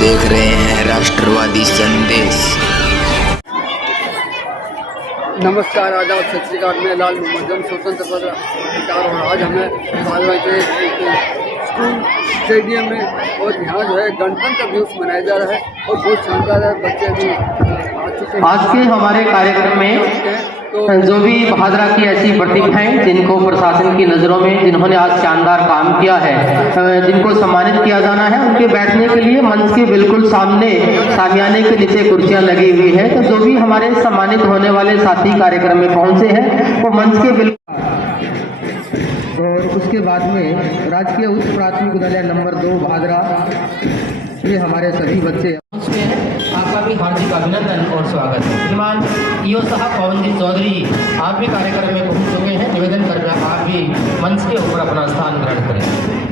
देख रहे हैं राष्ट्रवादी संदेश। नमस्कार, आदाब, सत श्री अकाल। मैं लाल मोहम्मद स्वतंत्र पत्रकार और आज हमें भाजपा के स्कूल स्टेडियम में और यहाँ जो है गणतंत्र दिवस मनाया जा रहा है और बहुत शानदार है। बच्चे भी आ चुके हैं। आज के हमारे कार्यक्रम में जो भी भादरा की ऐसी प्रतिभाएं जिनको प्रशासन की नज़रों में जिन्होंने आज शानदार काम किया है, जिनको सम्मानित किया जाना है, उनके बैठने के लिए मंच के बिल्कुल सामने सामियाने के नीचे कुर्सियां लगी हुई है। तो जो भी हमारे सम्मानित होने वाले साथी कार्यक्रम में पहुंचे हैं वो मंच के बिल्कुल, और उसके बाद में राजकीय उच्च प्राथमिक विद्यालय नंबर 2 भादरा, ये हमारे सभी बच्चे आपका भी हार्दिक अभिनंदन और स्वागत है। श्रीमान ईओ साहब पवनजीत चौधरी, आप भी कार्यक्रम में पहुंच चुके हैं। निवेदन कर रहा आप भी मंच के ऊपर अपना स्थान ग्रहण करें।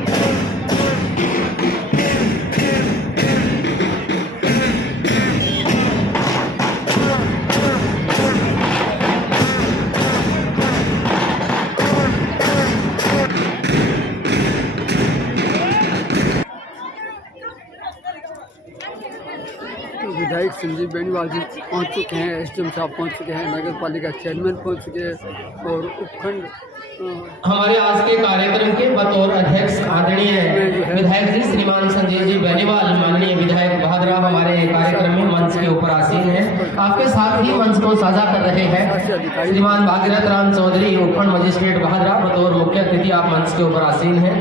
विधायक संजीव बेनीवाल जी पहुँच चुके हैं, एसडीएम साहब पहुँच चुके हैं, नगर पालिका चेयरमैन पहुँच चुके हैं और उपखंड हमारे आज के कार्यक्रम के बतौर अध्यक्ष आदरणीय विधायक जी श्रीमान संजीव जी बेनीवाल, माननीय विधायक भादरा, हमारे कार्यक्रम में मंच के ऊपर आसीन हैं। आपके साथ ही मंच को साझा कर रहे हैं श्रीमान भागीरथ राम चौधरी, उपखंड मजिस्ट्रेट भादरा, बतौर मुख्य अतिथि आप मंच के ऊपर आसीन हैं।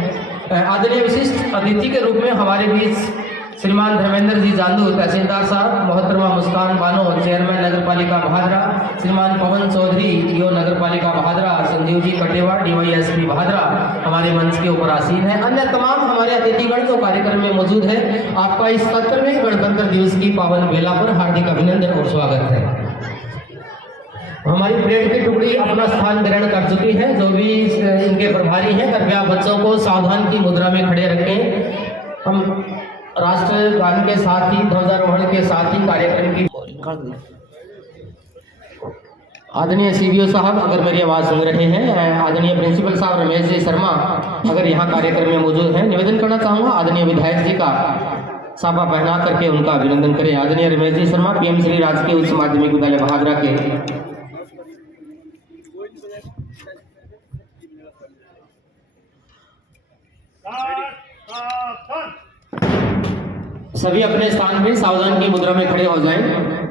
आदरणीय विशिष्ट अतिथि के रूप में हमारे बीच श्रीमान धर्मेंद्र जी जांदू तहसीलदार साहब, मोहतरमा मुस्कान बानो चेयरमैन नगर पालिका भादरा, श्रीमान पवन चौधरी ईओ नगर पालिका भादरा, संजीव जी कटेवा डीवाईएसपी भादरा हमारे मंच के ऊपर आसीन है। अन्य तमाम हमारे अतिथिगण जो कार्यक्रम में मौजूद है, आपका इस 17वें गणतंत्र दिवस की पावन बेला पर हार्दिक अभिनंदन और स्वागत है। हमारी परेड की टुकड़ी अपना स्थान ग्रहण कर चुकी है। जो भी इनके प्रभारी हैं, कृपया बच्चों को सावधान की मुद्रा में खड़े रखें। हम राष्ट्रगान के साथ ही ध्वजारोहण के साथ ही कार्यक्रम की आदरणीय सीबीओ साहब अगर मेरी आवाज़ सुन रहे हैं, आदरणीय प्रिंसिपल साहब रमेश जी शर्मा अगर यहाँ कार्यक्रम में मौजूद हैं, निवेदन करना चाहूँगा आदरणीय विधायक जी का साफा पहना करके उनका अभिनंदन करें। आदरणीय रमेश जी शर्मा पीएम श्री राजकीय उच्च माध्यमिक विद्यालय भादरा के सभी अपने स्थान पे सावधान की मुद्रा में खड़े हो जाएं।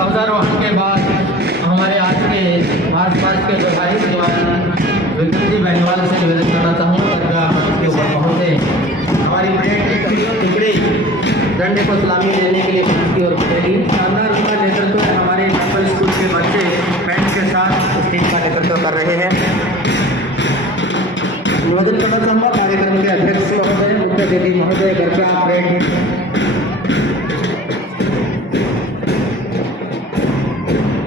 ध्वजारोहण के बाद हमारे आज के आसपास के जो भाई विक्रम जी बेनीवाल से निवेदन करना चाहूँगा कृपया उसके ऊपर पहुँचे। हमारी परेड की टुकड़ी डंडे को सलामी देने के लिए की ओर बढ़ेगी। शानदार उनका नेतृत्व है। हमारे नंबर स्कूल के बच्चे बैंड के साथ स्टेज का नेतृत्व कर रहे हैं। निवेदन करना चाहूँगा कार्यक्रम के अध्यक्ष महोदय, मुख्य अतिथि महोदय, कृपया आप परेड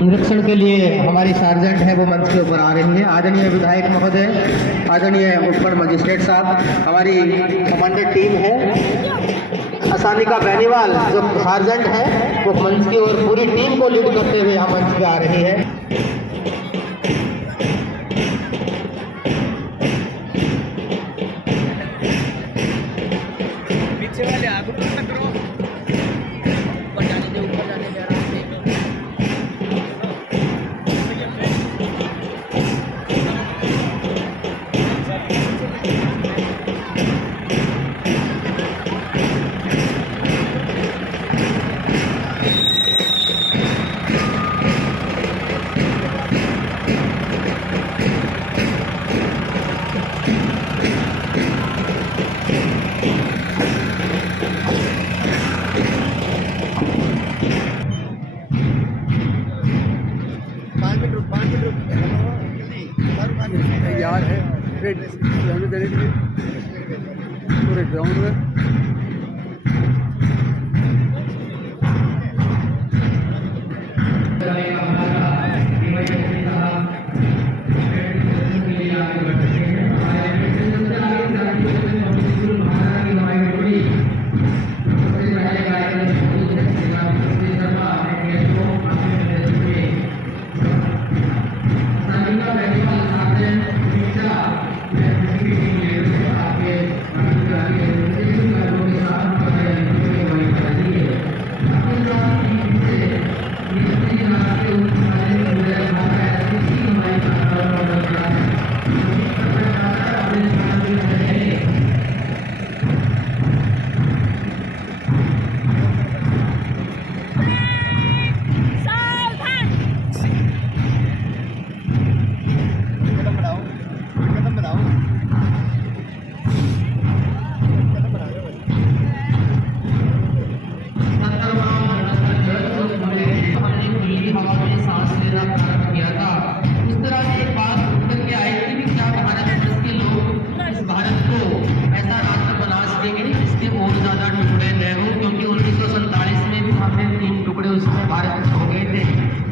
निरीक्षण के लिए हमारी सार्जेंट है वो मंच के ऊपर आ रही है। आदरणीय विधायक महोदय, आदरणीय उपखंड मजिस्ट्रेट साहब, हमारी कमांडर टीम है असानिका बेनीवाल जो सार्जेंट है वो मंच की ओर पूरी टीम को लीड करते हुए यहाँ मंच पे आ रही है। तैयार है रेडी खिलौने देने के लिए पूरे ग्राउंड में।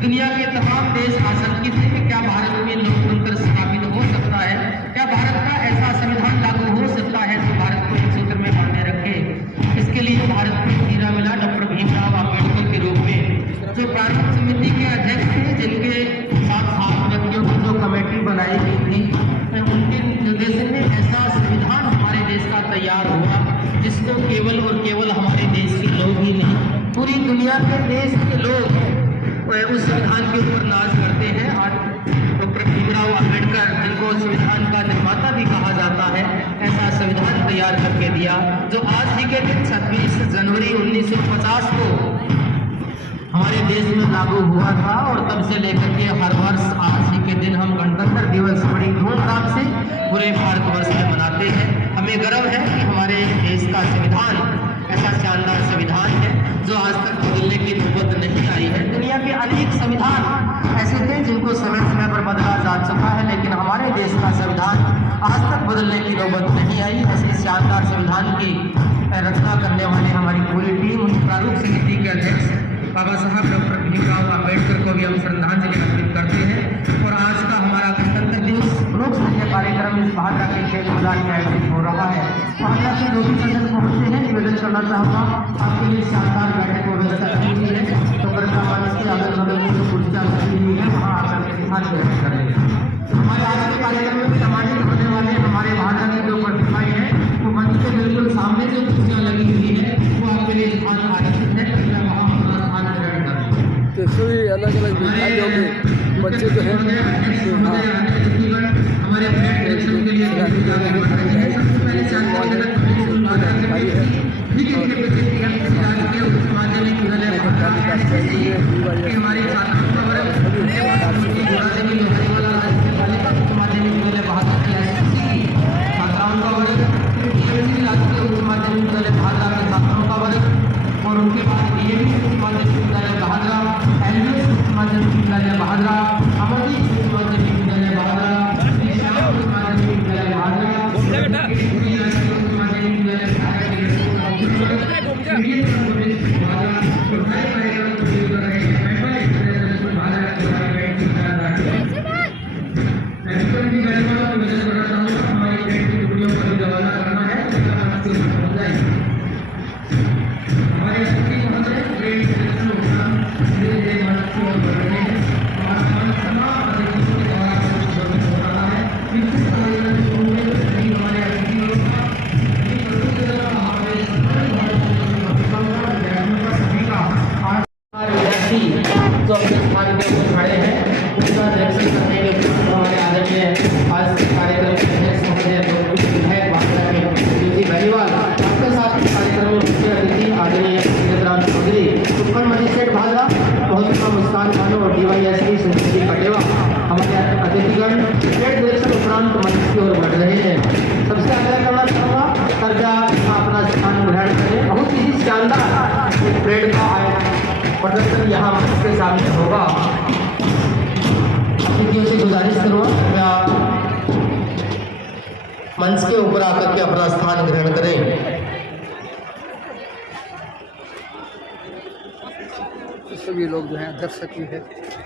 दुनिया के तमाम देश आशंकित थे कि क्या भारत में लोकतंत्र स्थापित हो सकता है, क्या भारत का ऐसा संविधान लागू हो सकता है जो भारत को एक सूत्र में बांधे रखे। इसके लिए भारत को हीरा मिला डॉक्टर भीमराव अम्बेडकर के रूप में, जो प्रारूप समिति के अध्यक्ष थे, जिनके साथ 7 व्यक्तियों की जो कमेटी बनाई गई थी, उनके निर्देशन में ऐसा संविधान हमारे देश का तैयार हुआ जिसको केवल और केवल हमारे देश के लोग ही नहीं, पूरी दुनिया के देश के लोग उस संविधान के ऊपर नाज करते हैं। आज डॉक्टर भीमराव अम्बेडकर, जिनको संविधान का निर्माता भी कहा जाता है, ऐसा संविधान तैयार करके दिया जो आज ही के दिन 26 जनवरी 1950 को हमारे देश में लागू हुआ था। और तब से लेकर के हर वर्ष आज ही के दिन हम गणतंत्र दिवस बड़ी धूमधाम से पूरे भारतवर्ष में मनाते हैं। हमें गर्व है कि हमारे देश का संविधान ऐसा शानदार संविधान है जो आज तक बदलने की नौबत नहीं आई है। दुनिया के अनेक संविधान ऐसे थे जिनको समय समय पर बदला जा चुका है, लेकिन हमारे देश का संविधान आज तक बदलने की नौबत नहीं आई। ऐसे शानदार संविधान की रचना करने वाले हमारी पूरी टीम, उन प्रारूप समिति के अध्यक्ष बाबा साहब डॉक्टर भीमराव अम्बेडकर को भी हम श्रद्धांजलि अर्पित करते हैं। और आज का हमारा गणतंत्र दिवस लोक संख्या कार्यक्रम इस भाद्रा के खेल मैदान में आयोजित हो रहा है। भाद्रा के लोग सदन पहुंचते हैं, निवेदन करना चाहूँगा आपके लिए शानदार बैठक को व्यवस्था की हुई है, तो वर्षा मंच के अगल बगल में जो कुर्सियाँ लगी हुई है वहाँ आकर के स्थान ग्रहण करें। हमारे आज के कार्यक्रम में सम्मानित होने वाले हमारे भाद्रा की जो प्रतिभाएं हैं वो मंच के बिल्कुल सामने जो कुर्सियाँ लगी हुई है वो आपके लिए स्थान आरक्षित है, वहाँ अपना स्थान ग्रहण करें। तो सभी अलग अलग विद्यालयों के बच्चे जो हैं हमारे इलेक्शन के लिए सबसे पहले माध्यमिक विद्यालय हमारे छात्रों का वर्ग माध्यमिक विद्यालय भादरा की छात्राओं का वर्ग, राजकीय उच्च माध्यमिक विद्यालय भादरा के छात्रों का वर्ग, और उनके बाद डीएवी उच्च माध्यमिक विद्यालय भादरा, एलबीएस उच्च माध्यमिक विद्यालय भादरा, अमरदीप उच्च माध्यमिक विद्यालय भादरा, उच्च माध्यमिक विद्यालय भादरा, जो अपने स्थान पे खड़े हैं उनका दर्शन करने के बाद हमारे आदरणीय आज के कार्यक्रम के अध्यक्ष महोदय विधायक भादरा के जी बेनीवाल, आपके साथ कार्यक्रम में मुख्य अतिथि आदरणीय राम चौधरी, उत्पन्न मजिस्ट्रेट भादरा, बहुत मुस्कान खानो और डीवाईएसपी संजीव कटेवा, हमारे अतिथिगण स्टेट डायरेक्शन उपरांत मंच की ओर बढ़ रहे हैं। सबसे आग्रह करना चाहूँगा कृपया अपना स्थान ग्रहण करें। बहुत ही शानदार एक परेड का प्रदर्शन यहाँ मंच के सामने होगा। अतिथियों से गुजारिश करूँगा मंच के ऊपर आकर के अपना स्थान ग्रहण करें। सभी लोग जो हैं दर्शक भी है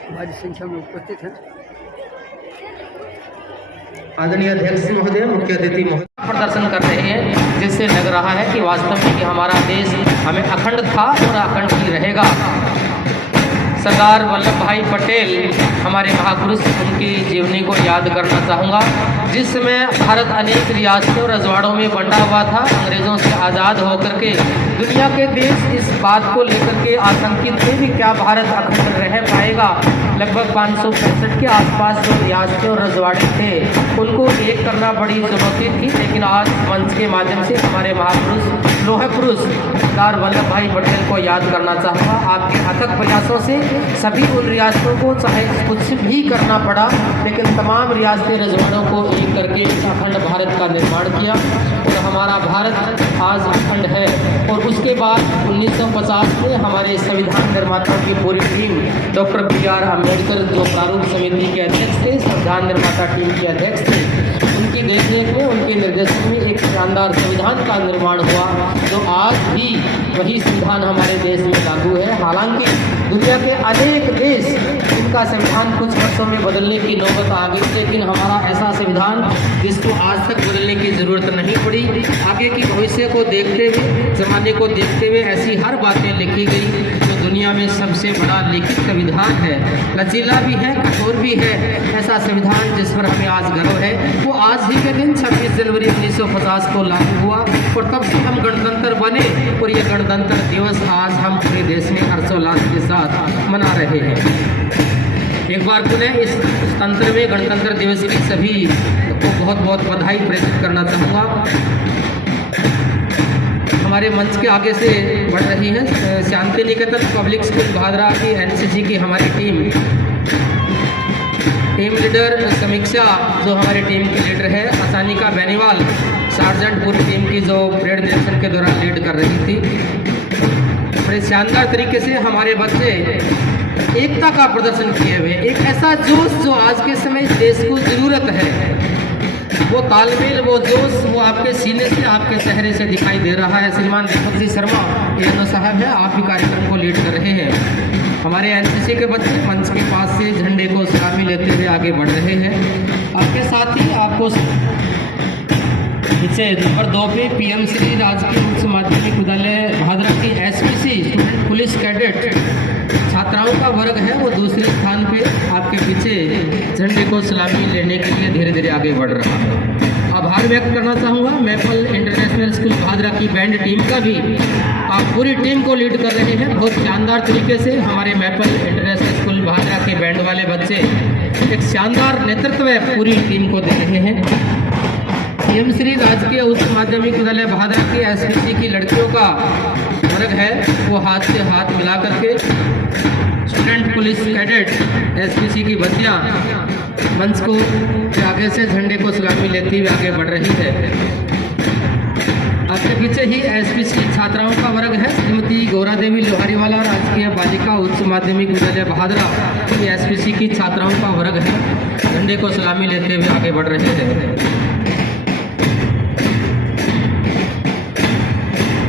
भारी संख्या में उपस्थित हैं। आदरणीय अध्यक्ष महोदय, मुख्य अतिथि महोदय प्रदर्शन कर रहे हैं, जिससे लग रहा है कि वास्तव में कि हमारा देश हमें अखंड था और अखंड ही रहेगा। सरदार वल्लभ भाई पटेल हमारे महापुरुष, उनकी जीवनी को याद करना चाहूँगा। जिस समय भारत अनेक रियासतों और रजवाड़ों में बंटा हुआ था, अंग्रेज़ों से आज़ाद होकर के दुनिया के देश इस बात को लेकर के आशंकित थे कि क्या भारत अखंड रह पाएगा। लगभग 565 के आसपास जो रियासतें और रजवाड़े थे, उनको एक करना बड़ी चुनौती थी। लेकिन आज मंच के माध्यम से हमारे महापुरुष, लोह पुरुष सरदार वल्लभ भाई पटेल को याद करना चाहूँगा। आपके अथक प्रयासों से सभी उन रियासतों को चाहे कुछ भी करना पड़ा, लेकिन तमाम रियासतें रजवाड़ों को एक करके इस अखंड भारत का निर्माण किया और हमारा भारत आज अखंड है। और उसके बाद 1950 में हमारे संविधान निर्माताओं की पूरी टीम, डॉक्टर BR अम्बेडकर जो प्रारूप समिति के अध्यक्ष थे, संविधान निर्माता टीम के अध्यक्ष थे, उनकी देखरेख में, उनके निर्देशन में एक शानदार संविधान का निर्माण हुआ, जो आज भी वही संविधान हमारे देश में लागू है। हालांकि दुनिया के अनेक देश इनका संविधान कुछ वर्षों में बदलने की नौबत आ गई, लेकिन हमारा ऐसा संविधान जिसको आज तक बदलने की ज़रूरत नहीं पड़ी। आगे की भविष्य को देखते हुए, ज़माने को देखते हुए ऐसी हर बातें लिखी गई जो दुनिया में सबसे बड़ा लिखित संविधान है। लचीला भी है, कठोर भी है। ऐसा संविधान जिस पर हमें आज गर्व है, वो आज ही के दिन 26 जनवरी 1950 को लागू हुआ और तब से हम गणतंत्र बने। और ये गणतंत्र दिवस आज हम पूरे देश में हर्षोल्लास के साथ मना रहे हैं। एक बार पुनः इस तंत्र में गणतंत्र दिवस की सभी को बहुत बहुत बधाई प्रेषित करना चाहूँगा। हमारे मंच के आगे से बढ़ रही है शांति निकेतन पब्लिक स्कूल भादरा की NCC की हमारी टीम लीडर समीक्षा, जो हमारी टीम की लीडर है, असानिका बेनीवाल सार्जेंट, पूरी टीम की जो परेड निरीक्षण के दौरान लीड कर रही थी। बड़े शानदार तरीके से हमारे बच्चे एकता का प्रदर्शन किए हुए, एक ऐसा जोश जो आज के समय देश को ज़रूरत है, वो तालमेल, वो जोश, वो आपके सीने से, आपके चेहरे से दिखाई दे रहा है। श्रीमान दीपक जी शर्मा ANO साहब है, आप भी कार्यक्रम को लीड कर रहे हैं। हमारे NCC के बच्चे मंच के पास से झंडे को सलामी लेते हुए आगे बढ़ रहे हैं। आपके साथ ही आपको पीछे नंबर 2 पे PM श्री राजकीय उच्च माध्यमिक विद्यालय भादरा की SPC स्टूडेंट पुलिस कैडेट छात्राओं का वर्ग है, वो दूसरे स्थान पे आपके पीछे झंडे को सलामी लेने के लिए धीरे धीरे आगे बढ़ रहा है। आभार व्यक्त करना चाहूँगा मैपल इंटरनेशनल स्कूल भादरा की बैंड टीम का भी। आप पूरी टीम को लीड कर रहे हैं बहुत शानदार तरीके से। हमारे मैपल इंटरनेशनल स्कूल भादरा के बैंड वाले बच्चे एक शानदार नेतृत्व पूरी टीम को दे रहे हैं। PM श्री राजकीय उच्च माध्यमिक विद्यालय भादरा की SPC की लड़कियों का वर्ग है, वो हाथ से हाथ मिला करके स्टूडेंट पुलिस कैडेट SPC की बच्चियाँ मंच को आगे से झंडे को सलामी लेती हुए आगे बढ़ रही है। आपके पीछे ही SPC छात्राओं का वर्ग है, श्रीमती गौरा देवी लोहारीवाला राजकीय बालिका उच्च माध्यमिक विद्यालय भादरा ये SPC की छात्राओं का वर्ग है, झंडे को सलामी लेते हुए आगे बढ़ रहे हैं।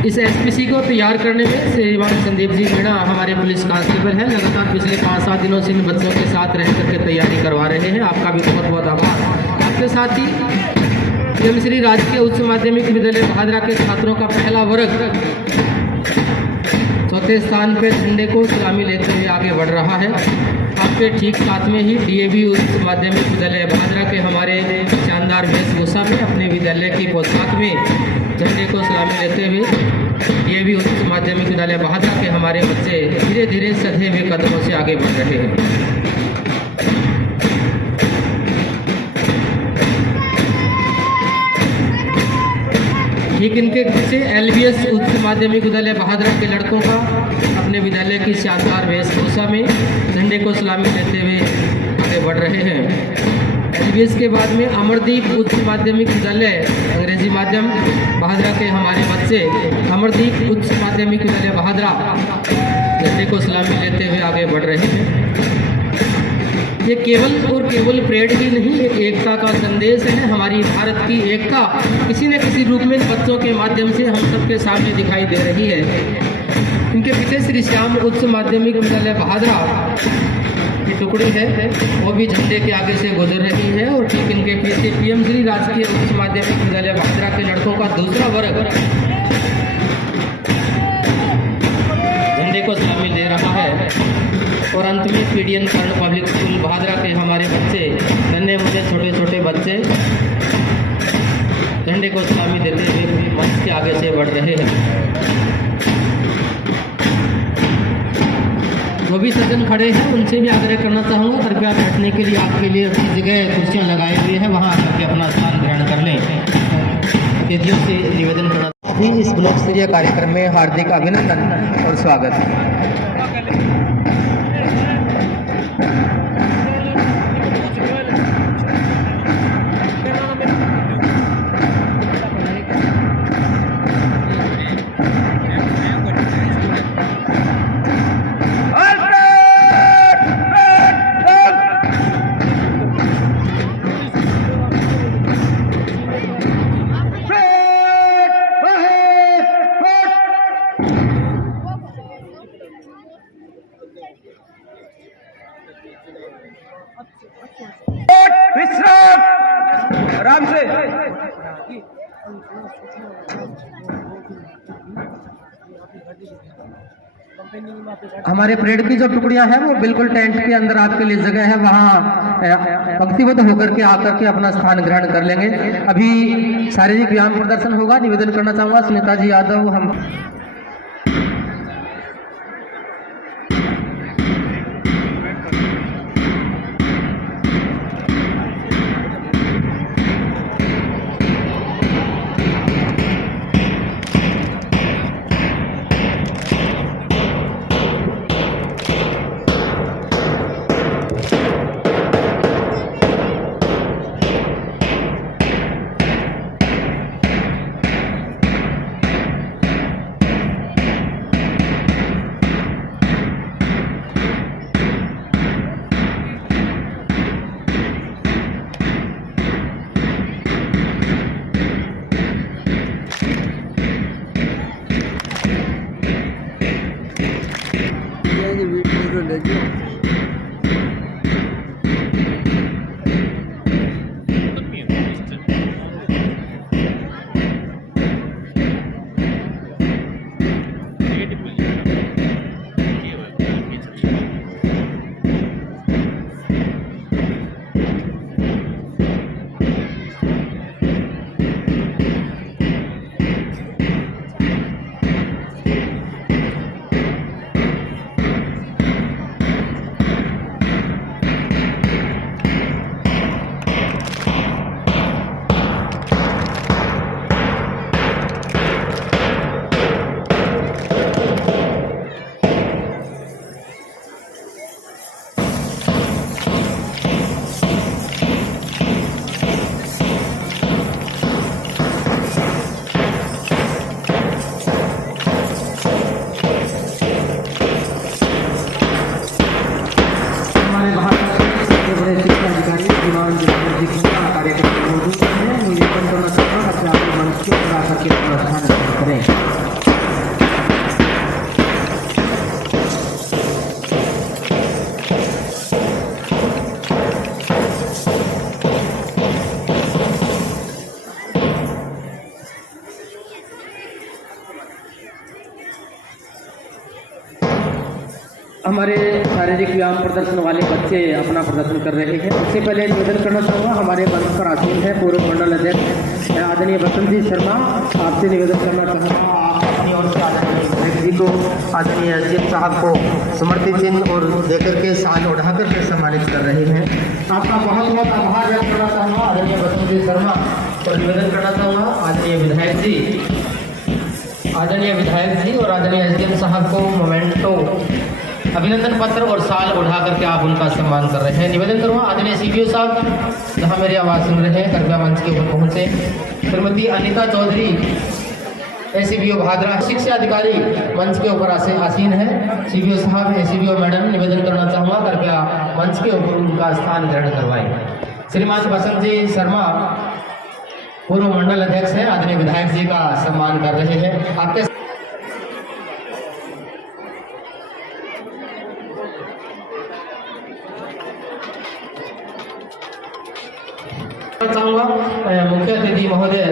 इस SPC को तैयार करने में श्रीमान संदीप जी मीणा हमारे पुलिस कांस्टेबल हैं, लगातार पिछले 5-7 दिनों से इन बच्चों के साथ रह करके तैयारी करवा रहे हैं। आपका भी बहुत बहुत आभार। आपके साथ ही PM श्री राजकीय उच्च माध्यमिक विद्यालय भादरा के छात्रों का पहला वर्ग चौथे स्थान पे झंडे को सलामी लेते हुए आगे बढ़ रहा है। आपके ठीक साथ में ही DAV उच्च माध्यमिक विद्यालय भादरा के हमारे शानदार वेशभूषा में अपने विद्यालय की पोशाक में झंडे को सलामी लेते हुए DAV उच्च माध्यमिक विद्यालय भादरा के हमारे बच्चे धीरे धीरे सधे हुए कदमों से आगे बढ़ रहे हैं। ठीक इनके पीछे LBS उच्च माध्यमिक विद्यालय भादरा के लड़कों का अपने विद्यालय की शानदार वेशभूषा में झंडे को सलामी लेते हुए आगे बढ़ रहे हैं। LBS के बाद में अमरदीप उच्च माध्यमिक विद्यालय अंग्रेजी माध्यम भादरा के हमारे बच्चे अमरदीप उच्च माध्यमिक विद्यालय भादरा झंडे को सलामी लेते हुए आगे बढ़ रहे हैं। ये केवल और केवल परेड भी नहीं, एक एकता का संदेश है। हमारी भारत की एकता किसी न किसी रूप में इन बच्चों के माध्यम से हम सबके सामने दिखाई दे रही है। इनके पीछे श्री श्याम उच्च माध्यमिक विद्यालय बहादुरा की टुकड़ी है, वो भी झंडे के आगे से गुजर रही है। और ठीक इनके पीछे पीएम श्री राजकीय उच्च माध्यमिक विद्यालय बहादुरा के लड़कों का दूसरा वर्ग झंडे को सलामी दे रहा है। और अंत में पीडीएन कर्ण पब्लिक स्कूल बहादुरा के हमारे बच्चे, नन्हे मुझे छोटे छोटे बच्चे झंडे को सलामी देते हुए मंच के आगे से बढ़ रहे हैं। जो भी सज्जन खड़े हैं उनसे भी आग्रह करना चाहूँगा, कृपया बैठने के लिए आपके लिए अपनी जगह कुर्सियाँ लगाई हुई हैं, वहाँ आकर के अपना स्थान ग्रहण कर लें। अतिथियों से निवेदन करना इस ब्लॉक स्तरीय कार्यक्रम में हार्दिक अभिनंदन और स्वागत। आराम से। हमारे परेड की जो टुकड़ियां हैं वो बिल्कुल टेंट के अंदर आपके लिए जगह है, वहाँ पंक्तिबद्ध होकर के आकर के अपना स्थान ग्रहण कर लेंगे। अभी शारीरिक व्यायाम प्रदर्शन होगा। निवेदन करना चाहूँगा सुनीता जी यादव हम हमारे शारीरिक व्यायाम प्रदर्शन वाले बच्चे अपना प्रदर्शन कर रहे हैं। उससे पहले निवेदन करना चाहूँगा, हमारे मंच पर आसीन है पूर्व मंडल अध्यक्ष आदरणीय बसंत जी शर्मा, आपसे निवेदन करना चाहूँगा अपनी ओर से आदरणीय जी को, आदरणीय एसडीएम साहब को समर्पित चिन्ह और देकर के साल उठाकर के सम्मानित कर रहे हैं। आपका बहुत बहुत आभार व्यक्त करना चाहूँगा आदरणीय बसंत जी शर्मा, और निवेदन करना चाहूँगा आदरणीय विधायक जी और आदरणीय एसडीएम साहब को मोमेंटो अभिनंदन पत्र और साल उठा करके आप उनका सम्मान कर रहे हैं। निवेदन करूँगा आदरणीय सीपीओ साहब, जहां मेरी आवाज़ सुन रहे हैं, कृपया मंच के ऊपर पहुँचे। श्रीमती अनिता चौधरी एसीबीओ भादरा शिक्षा अधिकारी मंच के ऊपर आसीन है। सीबीओ साहब, एसीबीओ मैडम, निवेदन करना चाहूँगा कृपया मंच के ऊपर उनका स्थान ग्रहण करवाएं। श्रीमान बसंत जी शर्मा पूर्व मंडल अध्यक्ष हैं, आदरणीय विधायक जी का सम्मान कर रहे हैं। आपके चाहूँगा मुख्य अतिथि महोदय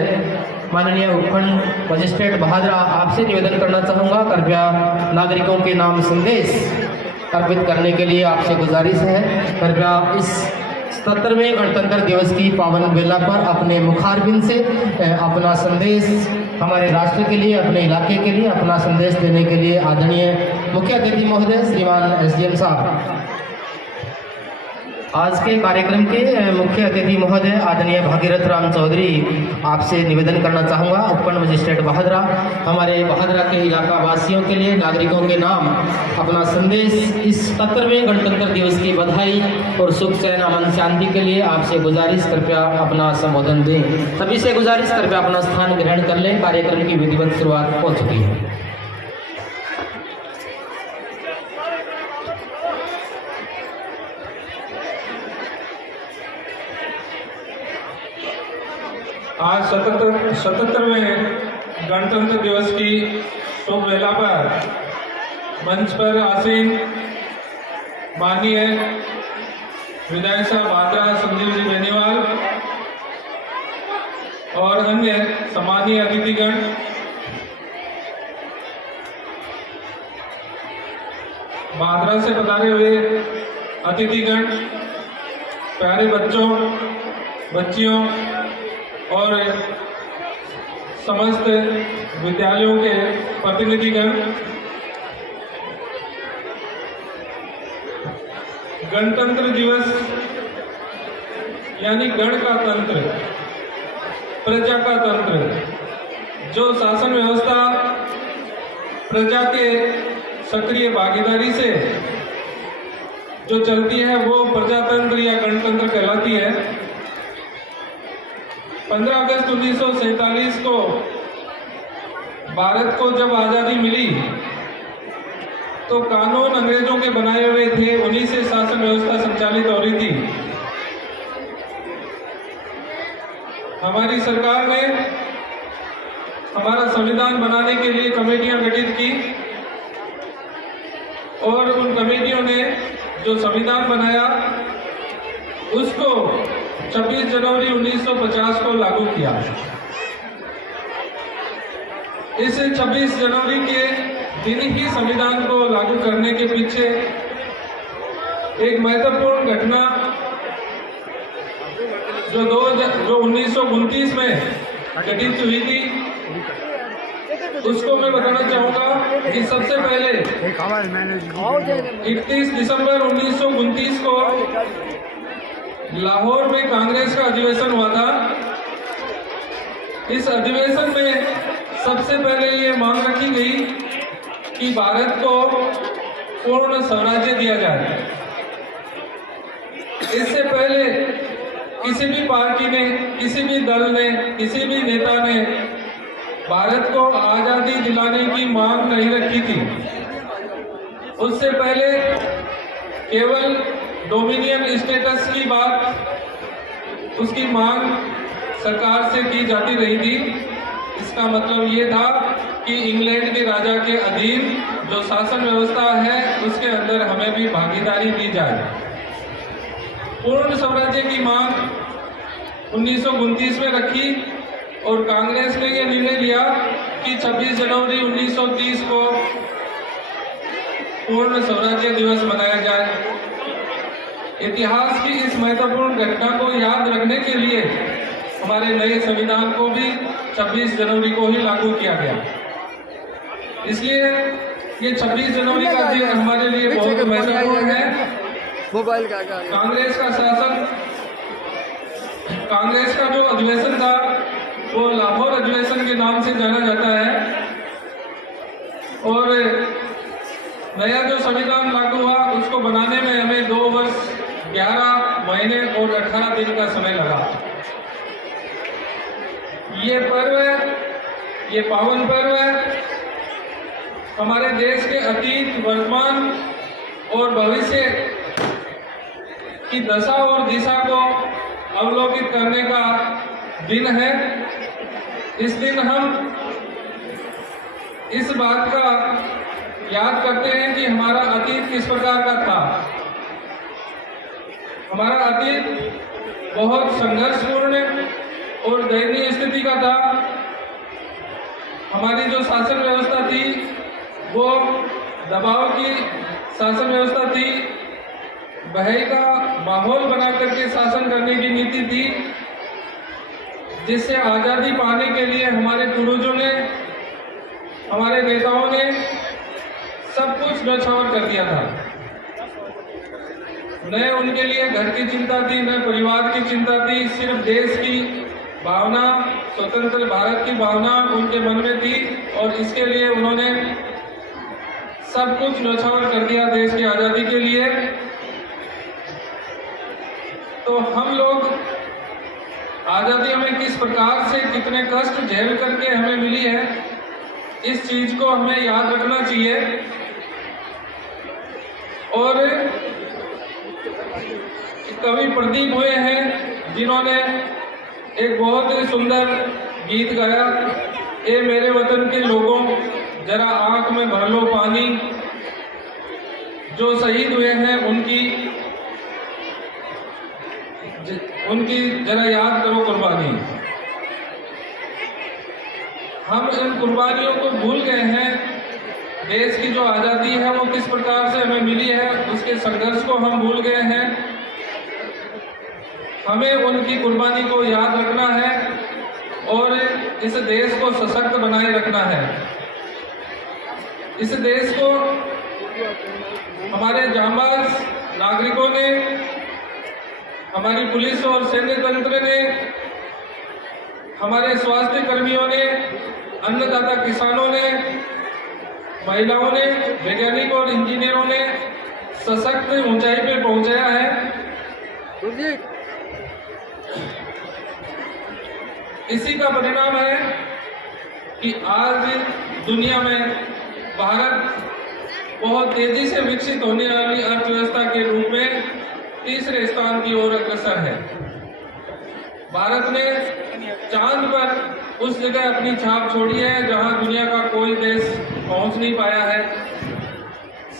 माननीय उपखंड मजिस्ट्रेट भादरा, आपसे निवेदन करना चाहूँगा कृपया नागरिकों के नाम संदेश अर्पित करने के लिए आपसे गुजारिश है। कृपया इस 77वें गणतंत्र दिवस की पावन बेला पर अपने मुखारबिंद से अपना संदेश हमारे राष्ट्र के लिए, अपने इलाके के लिए अपना संदेश देने के लिए आदरणीय मुख्य अतिथि महोदय श्रीमान एसडीएम साहब। आज के कार्यक्रम के मुख्य अतिथि महोदय आदरणीय भागीरथ राम चौधरी, आपसे निवेदन करना चाहूँगा उपखंड मजिस्ट्रेट भादरा हमारे भादरा के इलाका वासियों के लिए नागरिकों के नाम अपना संदेश इस 77वें गणतंत्र दिवस की बधाई और सुख चैन अमन शांति के लिए आपसे गुजारिश कृपया अपना संबोधन दें। सभी से गुजारिश कृपया अपना स्थान ग्रहण कर लें। कार्यक्रम की विधिवत शुरुआत हो चुकी है। आज 77वें गणतंत्र दिवस की शुभ वेला पर मंच पर आसीन माननीय विधायक साहब भादरा संजीव जी बेनीवाल और अन्य सम्मानीय अतिथिगण, भादरा से पधारे हुए अतिथिगण, प्यारे बच्चों, बच्चियों और समस्त विद्यालयों के प्रतिनिधिगण, गणतंत्र दिवस यानी गण का तंत्र, प्रजा का तंत्र, जो शासन व्यवस्था प्रजा के सक्रिय भागीदारी से जो चलती है वो प्रजातंत्र या गणतंत्र कहलाती है। 15 अगस्त 1947 को भारत को जब आज़ादी मिली तो कानून अंग्रेजों के बनाए हुए थे, उन्हीं से शासन व्यवस्था संचालित हो रही थी। हमारी सरकार ने हमारा संविधान बनाने के लिए कमेटियां गठित की और उन कमेटियों ने जो संविधान बनाया उसको 26 जनवरी 1950 को लागू किया। इस 26 जनवरी के दिन ही संविधान को लागू करने के पीछे एक महत्वपूर्ण घटना जो 1929 में घटित हुई थी उसको मैं बताना चाहूँगा कि सबसे पहले 31 दिसंबर 1929 को लाहौर में कांग्रेस का अधिवेशन हुआ था। इस अधिवेशन में सबसे पहले ये मांग रखी गई कि भारत को पूर्ण स्वराज्य दिया जाए। इससे पहले किसी भी पार्टी ने, किसी भी दल ने, किसी भी नेता ने भारत को आज़ादी दिलाने की मांग नहीं रखी थी। उससे पहले केवल डोमिनियन स्टेटस की बात, उसकी मांग सरकार से की जाती रही थी। इसका मतलब ये था कि इंग्लैंड के राजा के अधीन जो शासन व्यवस्था है उसके अंदर हमें भी भागीदारी दी जाए। पूर्ण स्वराज्य की मांग 1929 में रखी और कांग्रेस ने यह निर्णय लिया कि 26 जनवरी 1930 को पूर्ण स्वराज्य दिवस मनाया जाए। इतिहास की इस महत्वपूर्ण घटना को याद रखने के लिए हमारे नए संविधान को भी 26 जनवरी को ही लागू किया गया। इसलिए ये 26 जनवरी का दिन हमारे लिए बहुत महत्वपूर्ण है। मोबाइल का कांग्रेस का शासन, कांग्रेस का जो अधिवेशन था वो लाहौर अधिवेशन के नाम से जाना जाता है और नया जो संविधान लागू हुआ उसको बनाने में हमें 2 वर्ष 11 महीने और 18 दिन का समय लगा। ये पर्व ये पावन पर्व हमारे देश के अतीत, वर्तमान और भविष्य की दशा और दिशा को अवलोकित करने का दिन है। इस दिन हम इस बात का याद करते हैं कि हमारा अतीत किस प्रकार का था। हमारा अतीत बहुत संघर्षपूर्ण और दयनीय स्थिति का था। हमारी जो शासन व्यवस्था थी वो दबाव की शासन व्यवस्था थी, भय का माहौल बना करके शासन करने की नीति थी, जिससे आज़ादी पाने के लिए हमारे पूर्वजों ने, हमारे नेताओं ने सब कुछ न्यौछावर कर दिया था। न उनके लिए घर की चिंता थी, न परिवार की चिंता थी, सिर्फ देश की भावना, स्वतंत्र भारत की भावना उनके मन में थी और इसके लिए उन्होंने सब कुछ न्यौछावर कर दिया देश की आज़ादी के लिए। तो हम लोग आज़ादी हमें किस प्रकार से, कितने कष्ट झेल करके हमें मिली है, इस चीज को हमें याद रखना चाहिए। और कवि प्रदीप हुए हैं जिन्होंने एक बहुत ही सुंदर गीत गाया, ए मेरे वतन के लोगों जरा आंख में भर लो पानी, जो शहीद हुए हैं उनकी जरा याद करो कुर्बानी। हम इन कुर्बानियों को भूल गए हैं। देश की जो आज़ादी है वो किस प्रकार से हमें मिली है, उसके संघर्ष को हम भूल गए हैं। हमें उनकी कुर्बानी को याद रखना है और इस देश को सशक्त बनाए रखना है। इस देश को हमारे जांबाज नागरिकों ने, हमारी पुलिस और सैन्य तंत्र ने, हमारे स्वास्थ्य कर्मियों ने, अन्नदाता किसानों ने, महिलाओं ने, वैज्ञानिकों और इंजीनियरों ने सशक्त ऊंचाई पे पहुंचाया है। इसी का परिणाम है कि आज दुनिया में भारत बहुत तेजी से विकसित होने वाली अर्थव्यवस्था के रूप में तीसरे स्थान की ओर अग्रसर है। भारत ने चांद पर उस जगह अपनी छाप छोड़ी है जहां दुनिया का कोई देश पहुंच नहीं पाया है।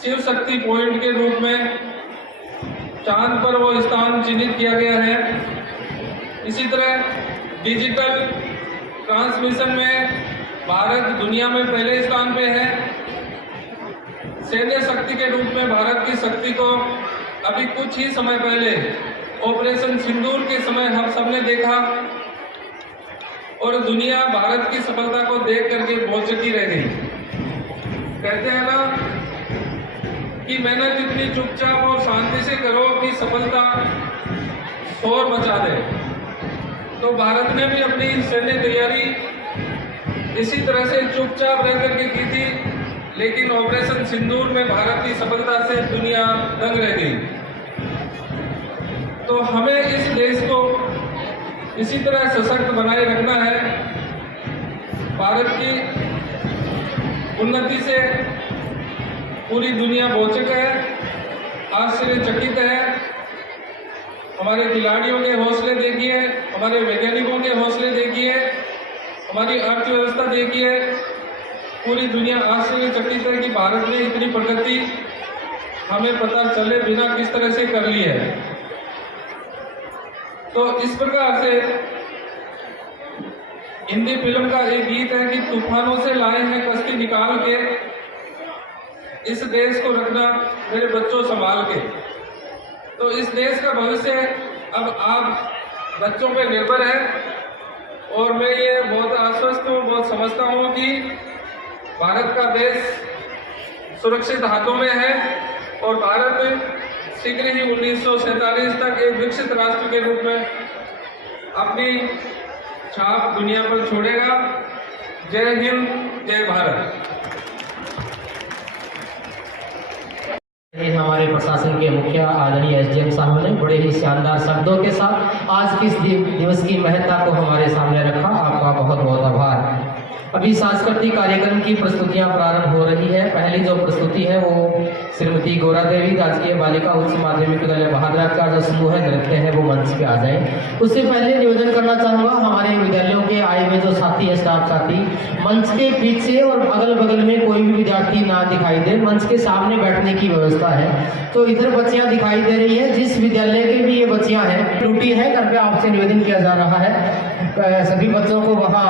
शिव शक्ति पॉइंट के रूप में चांद पर वो स्थान चिन्हित किया गया है। इसी तरह डिजिटल ट्रांसमिशन में भारत दुनिया में पहले स्थान पे है। सैन्य शक्ति के रूप में भारत की शक्ति को अभी कुछ ही समय पहले ऑपरेशन सिंदूर के समय हम सबने देखा और दुनिया भारत की सफलता को देख करके भौचकी रह गई। कहते हैं ना कि मेहनत इतनी चुपचाप और शांति से करो कि सफलता शोर मचा दे। तो भारत ने भी अपनी सैन्य तैयारी इसी तरह से चुपचाप रह करके की थी, लेकिन ऑपरेशन सिंदूर में भारत की सफलता से दुनिया दंग रह गई। तो हमें इस देश को इसी तरह सशक्त बनाए रखना है। भारत की उन्नति से पूरी दुनिया भौचक है, आश्चर्यचकित है। हमारे खिलाड़ियों के हौसले देखिए, हमारे वैज्ञानिकों के हौसले देखिए, हमारी अर्थव्यवस्था देखिए। पूरी दुनिया आश्चर्यचकित है कि भारत ने इतनी प्रगति हमें पता चले बिना किस तरह से कर ली है। तो इस प्रकार से हिंदी फिल्म का एक गीत है कि तूफानों से लाए हैं कश्ती निकाल के, इस देश को रखना मेरे बच्चों संभाल के। तो इस देश का भविष्य अब आप बच्चों पे निर्भर है और मैं ये बहुत आश्वस्त हूँ, बहुत समझता हूँ कि भारत का देश सुरक्षित हाथों में है और भारत शीघ्र ही 1947 तक एक विकसित राष्ट्र के रूप में अपनी छाप दुनिया पर छोड़ेगा। जय हिंद, जय भारत। हमारे प्रशासन के मुखिया आदरणीय एसडीएम साहब ने बड़े ही शानदार शब्दों के साथ आज किस दिवस की महत्ता को हमारे सामने रखा। आपका बहुत बहुत आभार। अभी सांस्कृतिक कार्यक्रम की प्रस्तुतियां प्रारंभ हो रही है। पहली जो प्रस्तुति है वो श्रीमती गौरा देवी राजकीय बालिका उच्च माध्यमिक विद्यालय बहादुरा का जो समूह नृत्य है वो मंच पे आ जाए। उससे पहले निवेदन करना चाहूँगा हमारे विद्यालयों के आए हुए जो साथी है, स्टाफ साथी, मंच के पीछे और अगल बगल में कोई भी विद्यार्थी ना दिखाई दे। मंच के सामने बैठने की व्यवस्था है। तो इधर बच्चियां दिखाई दे रही है, जिस विद्यालय की भी ये बच्चियां हैं, ड्यूटी है, कृपया आपसे निवेदन किया जा रहा है सभी बच्चों को वहाँ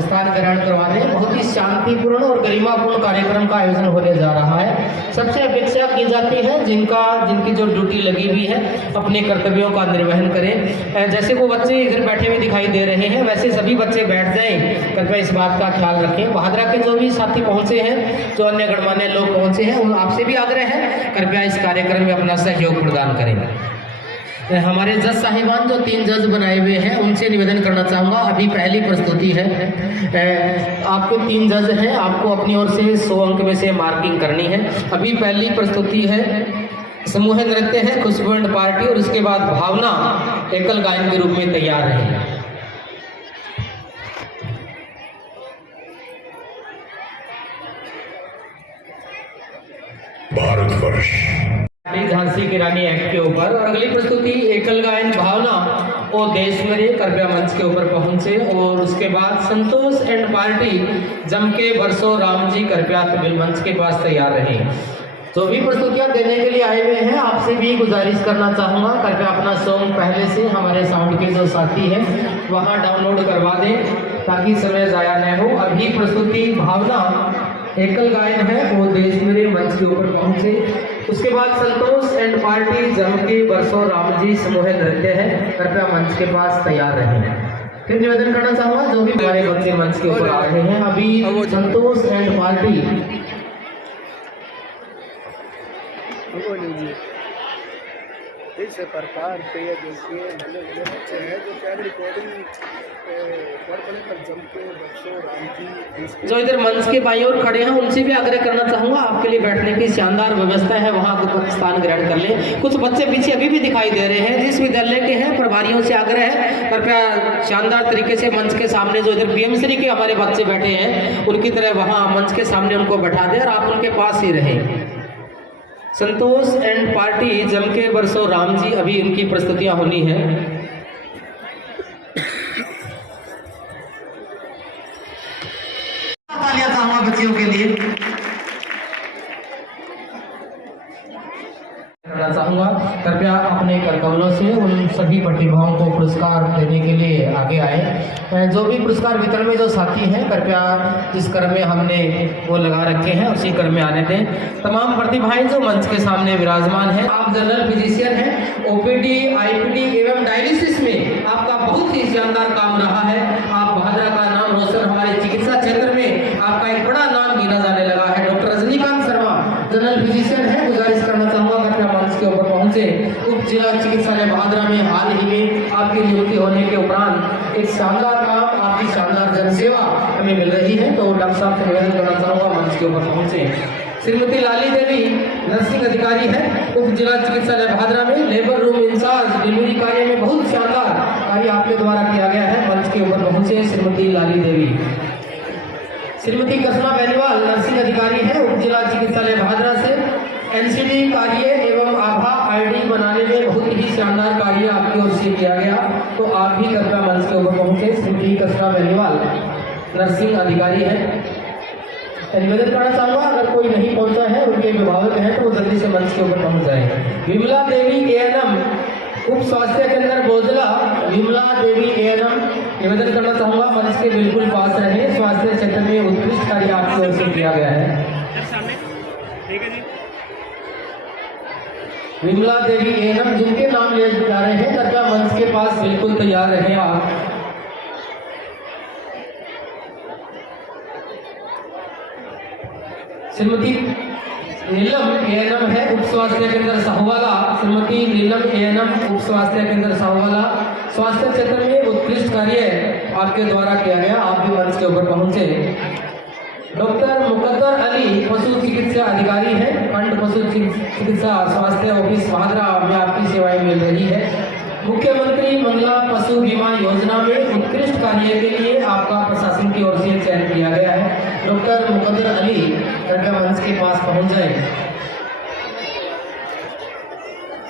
स्थान ग्रहण करवा दें। बहुत ही शांतिपूर्ण और गरिमापूर्ण कार्यक्रम का आयोजन होने जा रहा है। सबसे अपेक्षा की जाती है जिनकी जो ड्यूटी लगी हुई है अपने कर्तव्यों का निर्वहन करें। जैसे वो बच्चे इधर बैठे हुए दिखाई दे रहे हैं वैसे सभी बच्चे बैठ जाएं। कृपया इस बात का ख्याल रखें। बहादुरा के जो भी साथी पहुंचे हैं, जो अन्य गणमान्य लोग पहुंचे हैं, उन आपसे भी आग्रह है कृपया इस कार्यक्रम में अपना सहयोग प्रदान करें। हमारे जज साहिबान जो 3 जज बनाए हुए हैं उनसे निवेदन करना चाहूँगा। अभी पहली प्रस्तुति है, आपके 3 जज हैं, आपको अपनी ओर से 100 अंक में से मार्किंग करनी है। अभी पहली प्रस्तुति है, समूह नृत्य है, खुशबू एंड पार्टी, और उसके बाद भावना एकल गायन के रूप में तैयार रहे। भारतवर्ष झांसी की रानी एक्ट के ऊपर। और अगली प्रस्तुति एकल गायन भावना ओ देश मेरे, कृपया मंच के ऊपर पहुंचे। और उसके बाद संतोष एंड पार्टी जम के बरसों राम जी, कृपया तमिल मंच के पास तैयार रहें। जो भी प्रस्तुतियां देने के लिए आए हुए हैं आपसे भी गुजारिश करना चाहूँगा कृपया अपना सॉन्ग पहले से हमारे साउंड के जो साथी हैं वहाँ डाउनलोड करवा दें ताकि समय ज़ाया न हो। अभी प्रस्तुति भावना एकल गायन है, वो देश मेरे मंच के ऊपर पहुंचे। उसके बाद संतोष एंड पार्टी जम के बरसों राम जी समूह नृत्य है, कृपया मंच के पास तैयार रहें। फिर निवेदन करना चाहूँगा जो भी हमारे बच्चे मंच के ऊपर आ रहे हैं, अभी संतोष एंड पार्टी इस प्रकार से ये देखिए बड़े बच्चे हैं जो क्या रिकॉर्डिंग पर जम के बच्चों राम जी जो इधर मंच के बाईं ओर खड़े हैं उनसे भी आग्रह करना चाहूँगा आपके लिए बैठने की शानदार व्यवस्था है, वहाँ स्थान ग्रहण कर लें। कुछ बच्चे पीछे अभी भी दिखाई दे रहे हैं, जिस विद्यालय के हैं प्रभारियों से आग्रह है कृपया शानदार तरीके से मंच के सामने जो इधर बीएमसी के हमारे बच्चे बैठे हैं उनकी तरह वहाँ मंच के सामने उनको बैठा दें और आप उनके पास ही रहें। संतोष एंड पार्टी जम के बरसों राम जी, अभी उनकी प्रस्तुतियां होनी है। तालियां चाहूंगा बच्चियों के लिए। करना चाहूंगा कृपया अपने करकमलों से उन सभी प्रतिभाओं को पुरस्कार देने के लिए आगे आए। जो भी पुरस्कार वितरण में जो साथी हैं कृपया जिस क्रम में हमने वो लगा रखे हैं उसी क्रम में आने दें। तमाम प्रतिभाएं जो मंच के सामने विराजमान हैं, आप जनरल फिजिशियन हैं, ओपीडी आईपीडी एवं डायलिसिस में आपका बहुत ही शानदार काम रहा है। आप बहादुरा का नाम रोशन हमारे चिकित्सा क्षेत्र में आपका एक बड़ा नाम गिना जाने लगा है। Doctor Rajinikanth Sharma general physician है, गुजारिश करना चाहूँगा कृपया मंच के ऊपर पहुंचे। उप जिला चिकित्सालय बहादुरा में हाल ही में आपकी नियुक्ति होने के उपरांत एक शानदार काम, आपकी शानदार जनसेवा हमें मिल रही है, तो डॉक्टर साहब से निवेदन करना चाहूँगा मंच के ऊपर पहुंचे। श्रीमती लाली देवी नर्सिंग अधिकारी है, उप जिला चिकित्सालय बहादुरा में लेबर रूम इंचार्ज, डिलीवरी कार्य में बहुत शानदार कार्य आपके द्वारा किया गया है, मंच के ऊपर पहुंचे श्रीमती लाली देवी। श्रीमती कस्मा बेनीवाल नर्सिंग अधिकारी है, उप जिला चिकित्सालय बहादुरा से एनसीडी कार्य एवं आभा आईडी बनाने में बहुत ही शानदार कार्य आपकी ओर से किया गया, तो आप भी कृपया मंच के ऊपर पहुंचे। श्रीमती कस्मा बेनीवाल नर्सिंग अधिकारी है। निवेदन करना चाहूँगा अगर कोई नहीं पहुंचा है, उनके अभिभावक हैं तो वो जल्दी से मंच के ऊपर पहुंच जाए। विमला देवी एएनएम उप स्वास्थ्य केंद्र बोजला, विमला देवी एएनएम, निवेदन करना चाहूँगा मंच के बिल्कुल पास रहे। स्वास्थ्य क्षेत्र में उत्कृष्ट कार्य आपकी ओर से किया गया है। विमला देवी एएनएम जिनके नाम लिए जा रहे हैं कृपया मंच के पास बिल्कुल तैयार रहें आप। श्रीमती नीलम एएनएम है, उप स्वास्थ्य केंद्र साहूवाला। श्रीमती नीलम एएनएम उप स्वास्थ्य केंद्र साहूवाला, स्वास्थ्य क्षेत्र में उत्कृष्ट कार्य आपके द्वारा किया गया, आप भी मंच के ऊपर पहुंचे। डॉक्टर मुकद्दर अली पशु चिकित्सा अधिकारी है, खंड पशु चिकित्सा स्वास्थ्य ऑफिस बहादुरा में आपकी सेवाएं मिल रही है। मुख्यमंत्री मंगला पशु बीमा योजना में उत्कृष्ट कार्य के लिए आपका प्रशासन की ओर से चयन किया गया डॉक्टर मुकद्दर अली कृपया मंच के पास पहुंच जाए।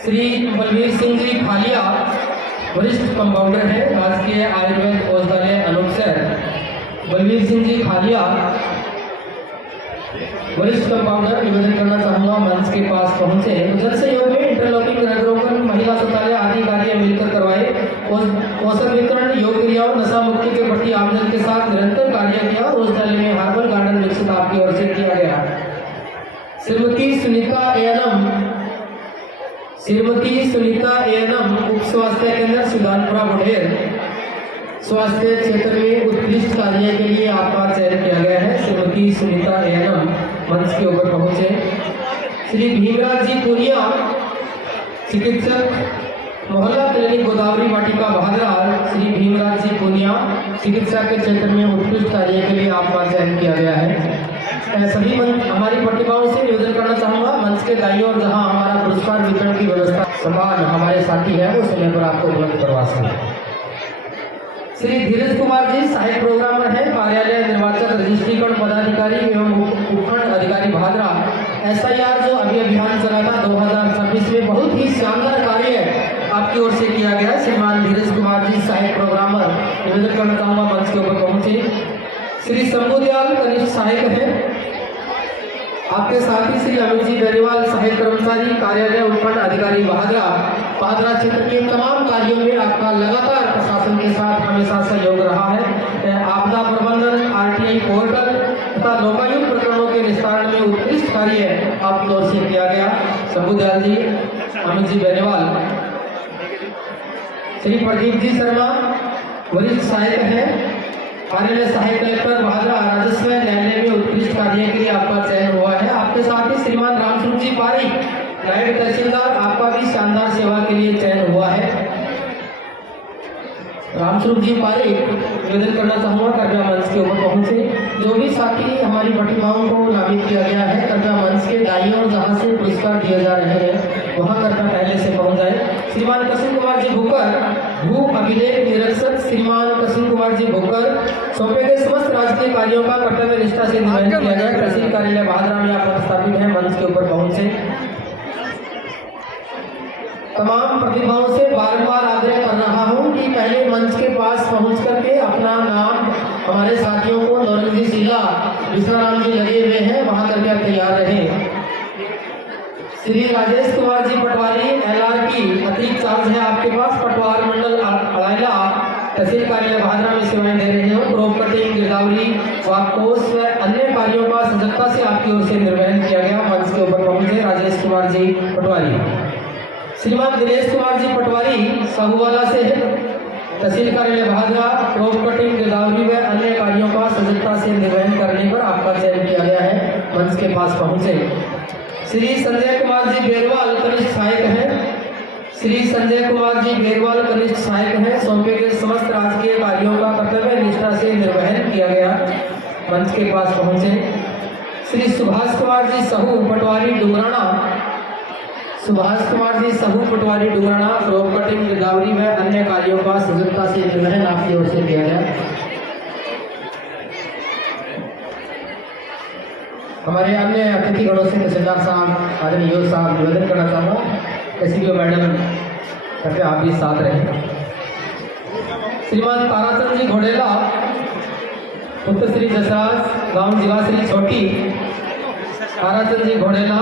श्री बलवीर सिंह जी खालिया वरिष्ठ कंपाउंडर है, राजकीय आयुर्वेद औषधालय अनूपसर। बलवीर सिंह जी खालिया वरिष्ठ कंपाउंडर, निवेदन करना चाहूंगा मंच के पास पहुंचे। जन सहयोग में इंटरलॉकिंग हृदरोपण, महिला शौचालय आदि कार्य मिलकर करवाए। औषध वितरण, योग क्रियाओं, नशा मुक्ति के प्रति आमदन के साथ निरंतर कार्य किया। औषधालय में हार्बल गार्डन विकसित आपकी ओर से किया गया। श्रीमती सुनीता एएनएम उप स्वास्थ्य केंद्र सुल्तानपुरा बुढ़ेर, स्वास्थ्य क्षेत्र में उत्कृष्ट कार्य के लिए आपका चयन किया गया है। श्रीमती सुनीता एएनएम मंच के ऊपर पहुंचे। श्री भीमराज जी पुनिया चिकित्सक, मोहल्ला क्लिनिक गोदावरी वाटिका बहादुरा। श्री भीमराज जी पुनिया चिकित्सा के क्षेत्र में उत्कृष्ट कार्य के लिए आपका चयन किया गया है। सभी हमारी प्रतिभाओं से निवेदन करना चाहूंगा मंच के दाईं ओर जहां हमारा पुरस्कार वितरण की व्यवस्था समान हमारे साथी है वो समय पर आपको उपलब्ध करवा सकें। श्री धीरज कुमार जी सहायक प्रोग्रामर है, कार्यालय निर्वाचक रजिस्ट्रीकरण पदाधिकारी एवं उपखंड अधिकारी बहादुरा। SIR जो अभी अभियान चला था 2026 में बहुत ही शानदार कार्य आपकी ओर से किया गया। श्रीमान धीरज कुमार जी सहायक प्रोग्रामर, निवेदन करना चाहूंगा मंच के ऊपर पहुंचे। श्री शंभुदयाल कनिष्ठ सहायक है, आपके साथ ही श्री अमित जी बेनीवाल सहायक कर्मचारी, कार्यालय उपखंड अधिकारी बहादुरा क्षेत्र के तमाम कार्यों में आपका लगातार प्रशासन के साथ हमेशा सहयोग रहा है। आपदा प्रबंधन, RTI पोर्टल तथा लोकायुक्त प्रकरणों के निस्तारण में उत्कृष्ट कार्य आपकी ओर से किया गया। शंभुदयाल जी, अमित जी बेनीवाल। श्री प्रदीप जी शर्मा वरिष्ठ सहायक है, कार्यालय सहायक कलेक्टर बहादुरा, राजस्व न्यायालय में उत्कृष्ट कार्य के लिए आपका चयन हुआ है। आपके साथ ही श्रीमान रामस्वरूप जी पारी नायब तहसीलदार, आपका भी शानदार सेवा के लिए चयन हुआ है। रामस्वरूप जी पारी, निवेदन करना चाहूंगा कृपया मंच के ऊपर पहुंचे। जो भी साथी हमारी प्रतिभाओं को नामित किया गया है कृपया मंच के दाईं ओर जहां से पुरस्कार दिए जा रहे हैं वहां कृपया पहले से पहुंच जाए। श्रीमान कसम कुमार जी भुक्कर, भू अभिलेख निरीक्षक श्रीमान कसम कुमार जी भुक्कर, सौंपे गए समस्त राजकीय कार्यों का कर्तव्य निष्ठा से निर्वहन किया गया। तहसील कार्यालय बहादुरा में आप स्थापित हैं, मंच के ऊपर पहुंचे। तमाम प्रतिभाओं से बारंबार आग्रह कर रहा हूं कि पहले मंच के पास पहुंच करके अपना नाम, हमारे साथियों को नौरंगी जिला विश्वराम जी लगे हुए हैं वहां करके तैयार रहें। श्री राजेश कुमार जी पटवारी LR की अतिरिक्त चार्ज है आपके पास, पटवार मंडल अलाइला, तहसील कार्यालय बहादुरा में सेवाएं दे रहे हो। क्रॉप कटिंग, गिरदावरी, वाकोस व अन्य कार्यों का सजगता से आपकी ओर से निर्वहन किया गया। मंच के ऊपर पहुंचे राजेश कुमार जी पटवारी। श्रीमान दिनेश कुमार जी पटवारी साहूवाला से है, तहसील कार्यालय बहादुरा, क्रॉप कटिंग, गिरदावरी व अन्य कार्यों का सजगता से निर्वहन करने पर आपका चयन किया गया है। मंच के पास पहुंचे। श्री संजय कुमार जी बेरवाल कनिष्ठ सहायक हैं, श्री संजय कुमार जी बेरवाल कनिष्ठ सहायक हैं, सौंपे गए समस्त राजकीय कार्यों का कर्तव्य निष्ठा से निर्वहन किया गया। मंच के पास पहुंचे। श्री सुभाष कुमार जी सहू पटवारी डुंगराना, सुभाष कुमार जी सहू पटवारी डुंगराना, क्रॉप कटिंग, गिरदावरी व अन्य कार्यों का सजगता से निर्वहन आपकी ओर से किया गया। हमारे अन्य अतिथिगणों से तहसीलदार साहब, आदरणीय योग साहब, निवेदन करना चाहूँगा SDO मैडम कृपया आप भी साथ रहें। श्रीमान ताराचंद जी घोड़ेला, पुत्र श्री जसराज, गांव जीवाश्री छोटी। ताराचंद जी घोड़ेला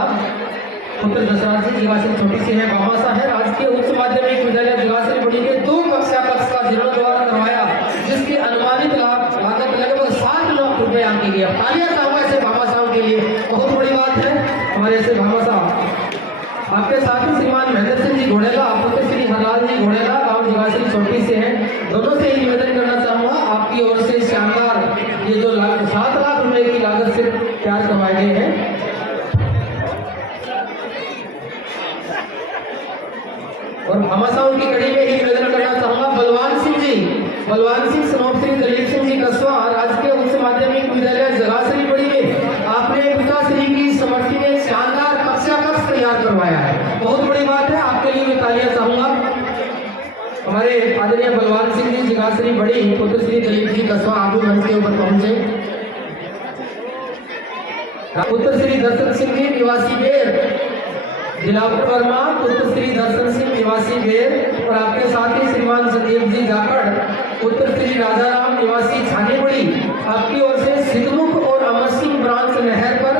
पुत्र जसराज जी जीवाश्री छोटी से है, बामासा है। राजकीय उच्च माध्यमिक विद्यालय जीवाश्री बड़ी के 2 कक्षा कक्ष का जीर्णोद्धार करवाया, जिसकी अनुमानित लागत लगभग 7 लाख रुपए आंकी गई। तालियां चाहूंगा ऐसे भामाशाहों के लिए, बहुत बड़ी बात है हमारे ऐसे भामाशाह। आपके साथ ही श्रीमान महेंद्र सिंह जी घोड़ेला, पुत्र श्री हरलाल जी घोड़ेला, गांव जीवाश्री छोटी से हैं। दोनों से निवेदन करना चाहूंगा आपकी ओर से शानदार ये जो 7 लाख रुपए की लागत से तैयार करवाए गए हैं। और भामाशाहों की कड़ी में ही निवेदन करना चाहूंगा बलवान सिंह जी, बलवान सिंह सनोप श्री दलीप सिंह जी कस्बा, राजकीय उच्च माध्यमिक विद्यालय जगाश्री बड़ी में आपने पिताश्री की समर्थी में शानदार कक्षा कक्ष तैयार करवाया है, बहुत बड़ी बात है। आपके लिए मैं तालियां चाहूंगा। हमारे आदरणीय बलवान सिंह जी जगाश्री बड़ी, पुत्र श्री दलीप जी कस्बा, आप भी मंच के ऊपर पहुंचे। पुत्र श्री दर्शन सिंह जी निवासी बेर, दिलावर वर्मा पुत्र श्री दर्शन सिंह निवासी बेर, और आपके साथ ही श्रीमान संदीप जी जाखड़ पुत्र श्री राजाराम निवासी छानेबड़ी, आपकी ओर से सिद्धमुख और अमर सिंह ब्रांच नहर पर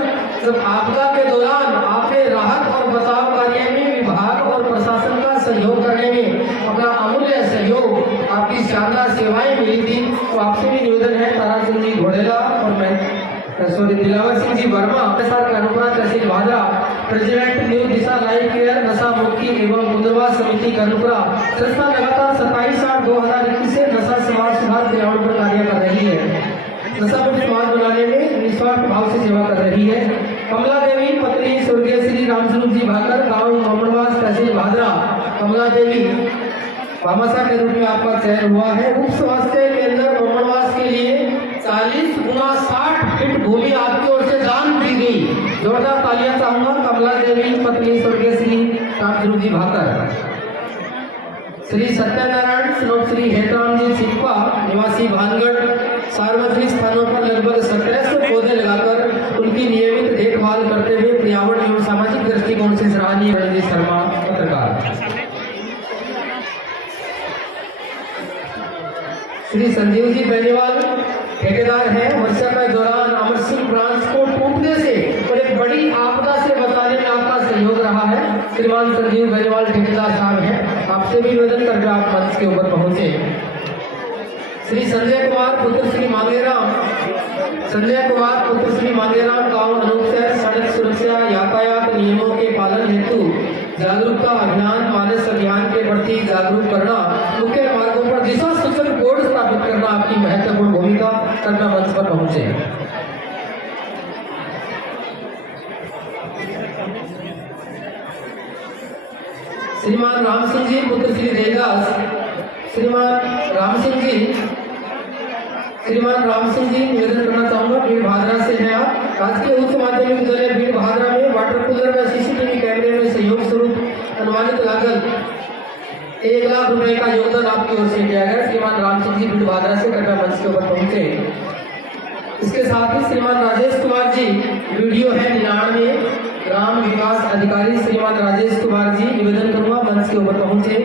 जब आपदा के दौरान आपने राहत और बचाव कार्य में विभाग और प्रशासन का सहयोग करने में अपना अमूल्य सहयोग, आपकी शानदार सेवाएं मिली थी। तो आपसे भी निवेदन है तारा सिंह जी घोड़ेला और मैं दिलावर सिंह जी वर्मा कर्णपुरा तहसील भादरा, प्रेसिडेंट न्यू दिशा लाइफ केयर नशा मुक्ति एवं पुनर्वास समिति कर्णपुरा, संस्था लगातार 27/8/2021 से नशा समाज सुधार पर्यावरण पर कार्य कर रही है। नशा मुक्त समाज बनाने में निस्वार्थ भाव से सेवा कर रही है। कमला देवी पत्नी स्वर्गीय श्री रामस्वरूप जी भाकर, गाँव मोहम्मदवास तहसील भादरा। कमला देवी भामाशाह के रूप में आपका चयन हुआ है। उप स्वास्थ्य केंद्र मोहम्मदवास के लिए 40 × 60 फीट भूमि आपकी ओर से दान दी गई। जोरदार तालियां चाहूंगा कमला देवी पत्नी स्वर्गीय श्री रामस्वरूप जी भाकर। श्री सत्यनारायण स्नोप श्री हेतराम जी सिक्पा निवासी भानगढ़, सार्वजनिक स्थानों पर लगभग 1700 पौधे लगाकर उनकी नियमित देखभाल करते हुए पर्यावरण एवं सामाजिक दृष्टिकोण से सराहनीय रणजीत शर्मा पत्रकार। श्री संजीव जी बेनीवाल ठेकेदार हैं। वर्षा के दौरान अमर सिंह ब्रांच को टूटने से और एक बड़ी आपदा से बचाने में आपका सहयोग रहा है। श्रीमान संजीव बेनीवाल ठेकेदार साहब हैं, आपसे भी निवेदन करके आप मंच के ऊपर पहुंचे। श्री संजय कुमार पुत्र श्री मांगेराम, संजय कुमार पुत्र श्री मांगेराम, गाँव अनूपसर, सड़क सुरक्षा यातायात नियमों के पालन हेतु जागरूकता अभियान, मानस अभियान के प्रति जागरूक करना, मुख्य मार्गों पर दिशा सूचक बोर्ड स्थापित करना आपकी महत्वपूर्ण भूमिका करना मंच पर पहुंचे। श्रीमान राम सिंह जी पुत्र श्री देवदास, श्रीमान राम सिंह जी निवेदन करना चाहूंगा, भीड़ भादरा से है आप। राजकीय उच्च माध्यमिक विद्यालय भीड़ भादरा में वाटर कूलर व सीसीटीवी कैमरे में सहयोग स्वरूप अनुमानित लागत 1 लाख रुपए का योगदान आपकी ओर से किया गया। श्रीमान राम सिंह जी भीड़ भादरा से कृपया मंच के ऊपर पहुंचे। इसके साथ ही श्रीमान राजेश कुमार जी, वीडियो है 99 ग्राम विकास अधिकारी श्रीमान राजेश कुमार जी, निवेदन करूंगा मंच के ऊपर पहुंचे।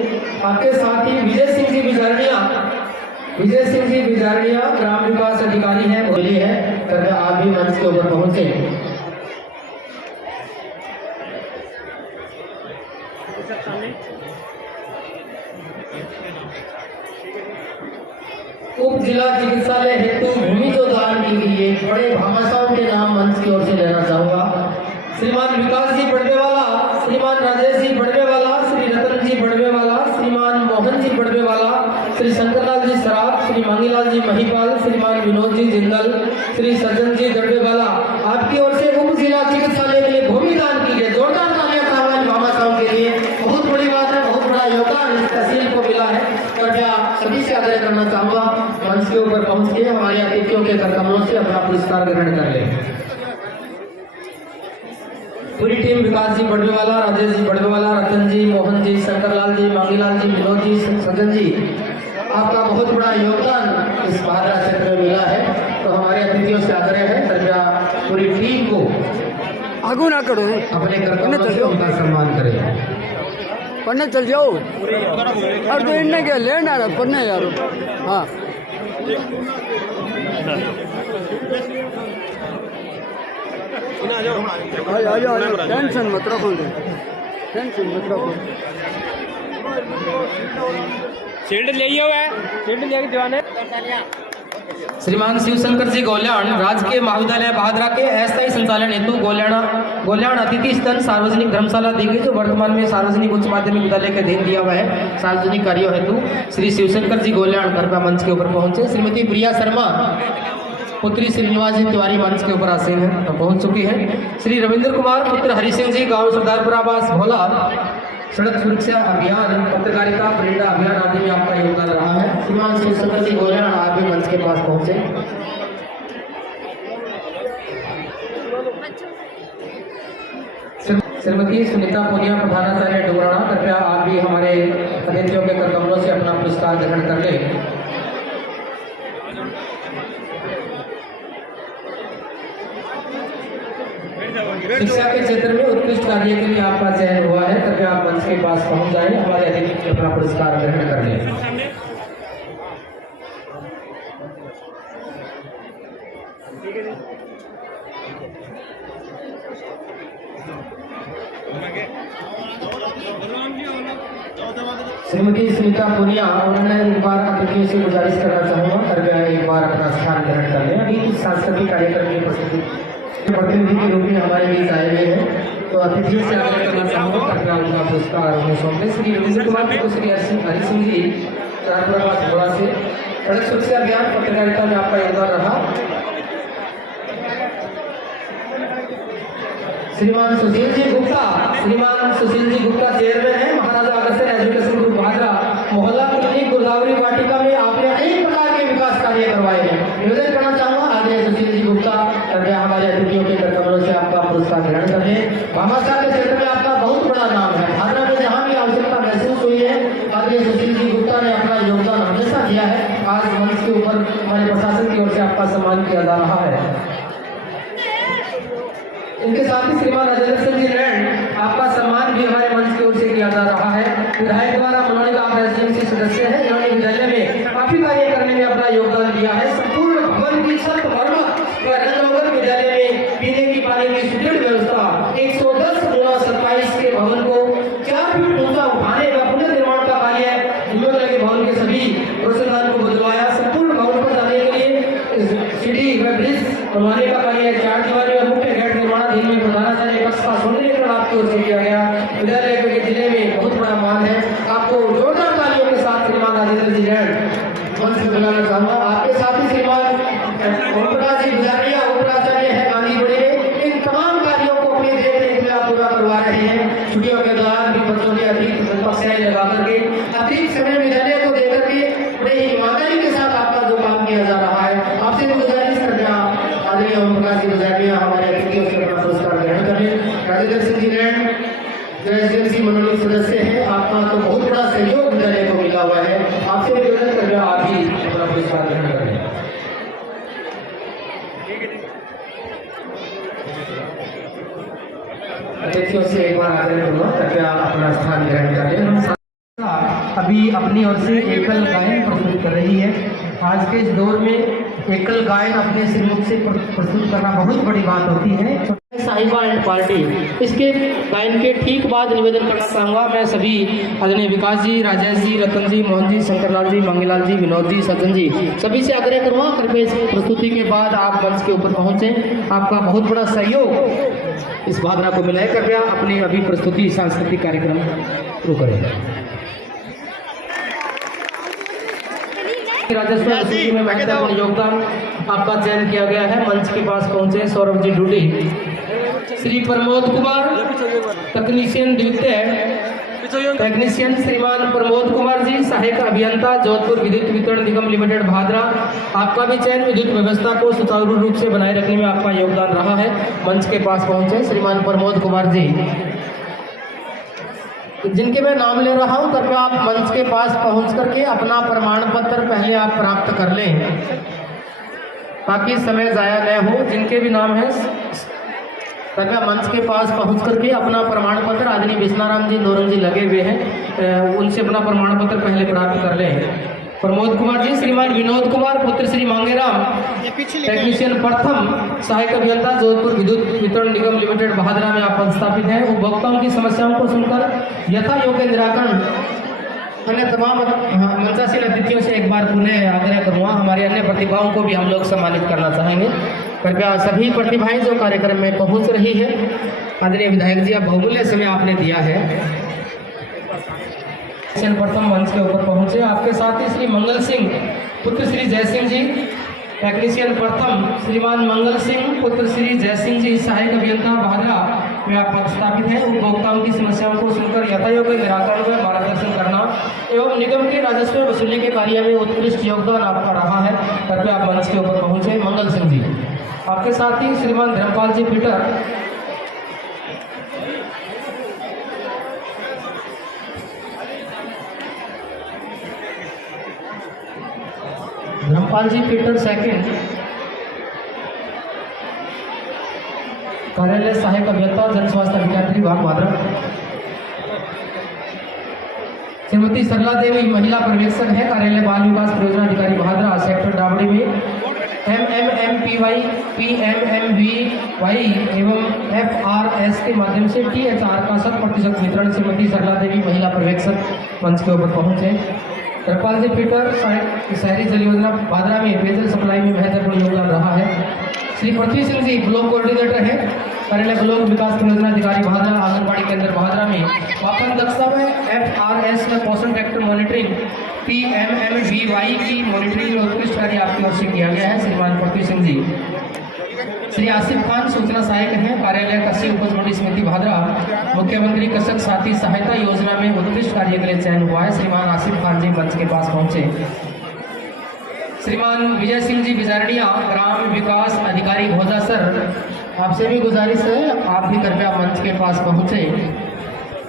आपके साथ ही विजय सिंह जी बिजारनिया ग्राम विकास अधिकारी हैं, बोली है, कृपया आप भी मंच के ऊपर पहुंचे। उप जिला चिकित्सालय हेतु भूमि जो दान की गई है, बड़े भामाशाह के नाम मंच की ओर से लेना चाहूंगा। श्रीमान विकास जी बड़वेवाला, श्रीमान राजेश जी बड़वेवाला, श्री रतन जी बड़वेवाला, श्रीमान मोहन जी बड़वेवाला, श्री शंकरलाल जी सराफ, श्री मांगीलाल जी महिपाल, श्रीमान विनोद जी जिंदल, श्री सज्जन जी दड़वेवाला, आपकी ओर से उप जिला चिकित्सालय के लिए भूमि दान की है। जोरदार तालियां चाहूंगा भामाशाह के लिए। बहुत बड़ी बात है, बहुत बड़ा योगदान इस तहसील को मिला है। कृपया सभी से आग्रह करना चाहूंगा मंच के ऊपर पहुंच के हमारे अतिथियों के करकमलों से अपना पुरस्कार ग्रहण कर ले। पूरी टीम विकास जी बड़वेवाला, राजेश जी बड़वेवाला, रतन जी, मोहन जी, शंकरलाल जी, मांगीलाल जी, विनोद जी, सज्जन जी, आपका बहुत बड़ा योगदान इस भादरा क्षेत्र में मिला है। तो हमारे अतिथियों से आग्रह है कृपया पूरी टीम को आगू ना करो, अपने कर्तव्यों से उनका सम्मान करें। पढ़ने चल जाओ। और तो इनने क्या लेना है पढ़ने यार। हाँ आ जाओ, टेंशन मत रखो, टेंशन मत रखो। शील्ड ले दीवाने। श्रीमान शिवशंकर जी गोल्याण, राजकीय महाविद्यालय भादरा के अस्थायी संचालन हेतु गोल्याण अतिथि स्थल सार्वजनिक धर्मशाला दी गई, जो वर्तमान में सार्वजनिक उच्च माध्यमिक विद्यालय के अधीन दिया हुआ है सार्वजनिक कार्यों हेतु। श्री शिवशंकर जी गोल्याण कृपया मंच के ऊपर पहुंचे। श्रीमती प्रिया शर्मा पुत्री श्रीनिवास जी तिवारी मंच के ऊपर आसीन है, तो पहुंच चुकी है। श्री रविंद्र कुमार पुत्र हरि सिंह जी, गाँव सरदारपुरा बास भोला, सड़क सुरक्षा अभियान, पत्रकारिता, प्रेरणा अभियान आदि में आपका योगदान रहा है। श्रीमान शिवशंकर जी गोल्याण आप भी मंच के पास पहुंचे। श्रीमती सुनीता पुनिया प्रधानाचार्य डुमराना, कृपया आप भी हमारे अतिथियों के करकमलों से अपना पुरस्कार ग्रहण कर ले। शिक्षा के क्षेत्र में उत्कृष्ट कार्य के लिए आपका चयन हुआ है। कृपया आप मंच के पास पहुंच जाएं, हमारे अतिथि अपना पुरस्कार ग्रहण कर लें। श्रीमती स्मिता पुनिया, उन्होंने एक बार अतिथियों से गुजारिश करना चाहूँगा, कृपया एक बार अपना स्थान ग्रहण कर लें। अभी सांस्कृतिक कार्यक्रम की प्रतिनिधि के रूप में हमारे बीच आए हुए हैं, तो अतिथियों से आग्रह करना चाहूँगा कृपया उनका पुरस्कार उन्हें सौंपे। श्री रविंद्र कुमार को श्री हरि सिंह जी चारपुरा थोड़ा से सड़क सुरक्षा अभियान पत्रकारिता में आपका योगदान रहा। श्रीमान सुशील जी गुप्ता चेयरमैन है महाराजा अग्रसेन एजुकेशन ग्रुप भादरा, मोहल्ला क्लिनिक गोदावरी वाटिका में आपने अनेक प्रकार के विकास कार्य करवाए हैं। निवेदन करना चाहूँगा आदरणीय सुशील जी गुप्ता कृपया हमारे अतिथियों के कमरों से आपका पुरस्कार ग्रहण कर लें। भामाशाह के क्षेत्र में आपका बहुत बड़ा नाम है, भादरा में जहाँ भी आवश्यकता महसूस हुई है आदरणीय सुशील जी गुप्ता ने अपना योगदान हमेशा दिया है। आज मंच के ऊपर हमारे प्रशासन की ओर से आपका सम्मान किया जा रहा है। इनके साथ ही श्रीमान राजेंद्र सिंह जी नैन, आपका सम्मान भी हमारे मंच की ओर से किया जा रहा है। विधायक द्वारा मनोनीत आप रेजिडेंसी सदस्य हैं, इन्होंने विद्यालय में काफी कार्य करने में अपना योगदान दिया है। संपूर्ण भवन की छत मरम्मत व रंग विद्यालय में पीने की पानी की सुदृढ़ व्यवस्था 110/27 के भवन को 4 फीट ऊंचा उठाने व पुनर्निर्माण का कार्य हिम्मत लगे भवन के सभी रोशनदान को बदलवाया। संपूर्ण भवन पर जाने के लिए सीढ़ी व ब्रिज बनवाने का कार्य 4 दीवारी और मुख्य गेट निर्माणाधीन में प्रधानाचार्य कक्ष का सौंदर्यीकरण आपकी ओर से किया गया। विद्यालय के जिले में बहुत बड़ा मान है। आपको जोरदार तालियों के साथ श्रीमान राजेंद्र जी जैन मंच पर बुलाना चाहूँगा। आपके साथ ही श्रीमान ओमप्रकाश जी गुजारिया उपराचार्य है गांधीपुरी में, इन तमाम कार्यों को अपने देख में आप पूरा करवा रहे हैं। छुट्टियों के दौरान भी बच्चों के अतिरिक्त समस्याएं लगा करके अतिरिक्त समय विद्यालय को देकर के बड़े ही ईमानदारी के साथ आपका जो काम किया जा रहा है, आपसे गुजारिश करते हैं आदरणीय ओमप्रकाश जी गुजारिया हमारे अतिथियों से अपना पुरस्कार ग्रहण करें। राजेंद्र सिंह जी नैन जो एसडीएमसी मनोनीत सदस्य हैं, आपका तो बहुत बड़ा सहयोग विद्यालय को मिला हुआ है। आपसे निवेदन कर रहा आप भी अपना पुरस्कार ग्रहण करें। अतिथियों से एक बार आग्रह करूँगा कृपया अपना स्थान ग्रहण करें। अभी अपनी ओर से एकल गायन प्रस्तुत कर रही है। आज के इस दौर में एकल गायन अपने श्रीमुख से प्रस्तुत करना बहुत बड़ी बात होती है। साहिबा एंड पार्टी, इसके गायन के ठीक बाद निवेदन करना चाहूँगा मैं सभी आदरणीय विकास जी, राजेश जी, रतन जी, मोहन जी, शंकरलाल जी, मंगीलाल जी, विनोद जी, सज्जन जी, सभी से आग्रह करूँगा कृपया इस प्रस्तुति के बाद आप मंच के ऊपर पहुँचें। आपका बहुत बड़ा सहयोग इस भावना को मिला है। कृपया अपनी अभी प्रस्तुति सांस्कृतिक कार्यक्रम शुरू करें। राजस्व वसूली में महत्वपूर्ण योगदान आपका चयन किया गया है। मंच के पास पहुंचे सौरभ जी डूडी, श्री प्रमोद कुमार तकनीशियन द्वितीय टेक्नीशियन, श्रीमान प्रमोद कुमार जी सहायक अभियंता जोधपुर विद्युत वितरण निगम लिमिटेड भादरा, आपका भी चयन विद्युत व्यवस्था को सुचारू रूप से बनाए रखने में आपका योगदान रहा है। मंच के पास पहुंचे श्रीमान प्रमोद कुमार जी, जिनके मैं नाम ले रहा हूं, कृपया आप मंच के पास पहुंच करके अपना प्रमाण पत्र पहले आप प्राप्त कर लें ताकि समय जाया न हो। जिनके भी नाम है कृपया मंच के पास पहुंच करके अपना प्रमाण पत्र, आदरणीय विष्णाराम जी नोरंग जी लगे हुए हैं, उनसे अपना प्रमाण पत्र पहले प्राप्त कर लें। प्रमोद कुमार जी, श्रीमान विनोद कुमार पुत्र श्री मांगेराम टेक्नीशियन प्रथम सहायक अभियंता जोधपुर विद्युत वितरण निगम लिमिटेड भादरा में आप पदस्थापित हैं। उपभोक्ताओं की समस्याओं को सुनकर यथा योग्य निराकरण अन्य तमाम मंचासीन अतिथियों से एक बार पुनः आग्रह करूँगा, हमारे अन्य प्रतिभाओं को भी हम लोग सम्मानित करना चाहेंगे। कृपया सभी प्रतिभाएं जो कार्यक्रम में पहुंच रही है, आदरणीय विधायक जी आप बहुमूल्य समय आपने दिया है। प्रथम मंच के ऊपर पहुंचे, आपके साथ ही श्री मंगल सिंह पुत्र श्री जय सिंह जी टेक्नीशियन प्रथम, श्रीमान मंगल सिंह पुत्र श्री जय सिंह जी सहायक अभियंता भादरा में आप पदस्थापित हैं। उपभोक्ताओं की समस्याओं को सुनकर यथायोग्य निराकरण में मार्गदर्शन करना एवं निगम के राजस्व वसूली के कार्य में उत्कृष्ट योगदान आपका रहा है। कृपया आप मंच के ऊपर पहुंचे मंगल सिंह जी। आपके साथ ही श्रीमान धर्मपाल जी पीटर सेकंड, कार्यालय सहायक अभियंता जन स्वास्थ्य अभियंत्री विभाग भादरा। श्रीमती सरला देवी महिला पर्यवेक्षक है, कार्यालय बाल विकास परियोजना अधिकारी भादरा, सेक्टर डाबड़ी में MMMPY, PMMVY एवं FRS के माध्यम से THR का 100% वितरण श्रीमती सरला देवी महिला पर्यवेक्षक मंच के ऊपर पहुंचे। कृपाल जी पीटर शहरी जल योजना भादरा में पेयजल सप्लाई में महत्वपूर्ण योगदान रहा है। श्री पृथ्वी सिंह जी ब्लॉक कोऑर्डिनेटर है, कार्यालय ब्लॉक विकास परियोजना अधिकारी भादरा, आंगनबाड़ी केंद्र भादरा में वापन दक्षता में FRS में पोषण फैक्टर मॉनिटरिंग, PMMVY की मॉनिटरिंग में उत्कृष्ट कार्य आपकी ओर से किया गया है श्रीमान पृथ्वी सिंह जी। श्री आसिफ खान सूचना सहायक हैं, कार्यालय कृषि उपज मंडी समिति भादरा, मुख्यमंत्री कृषक साथी सहायता योजना में उत्कृष्ट कार्य के लिए चयन हुआ है। श्रीमान आसिफ खान जी मंच के पास पहुंचे। श्रीमान विजय सिंह जी बिजारडिया ग्राम विकास अधिकारी भोजा सर, आपसे भी गुजारिश है आप भी कृपया मंच के पास पहुंचे।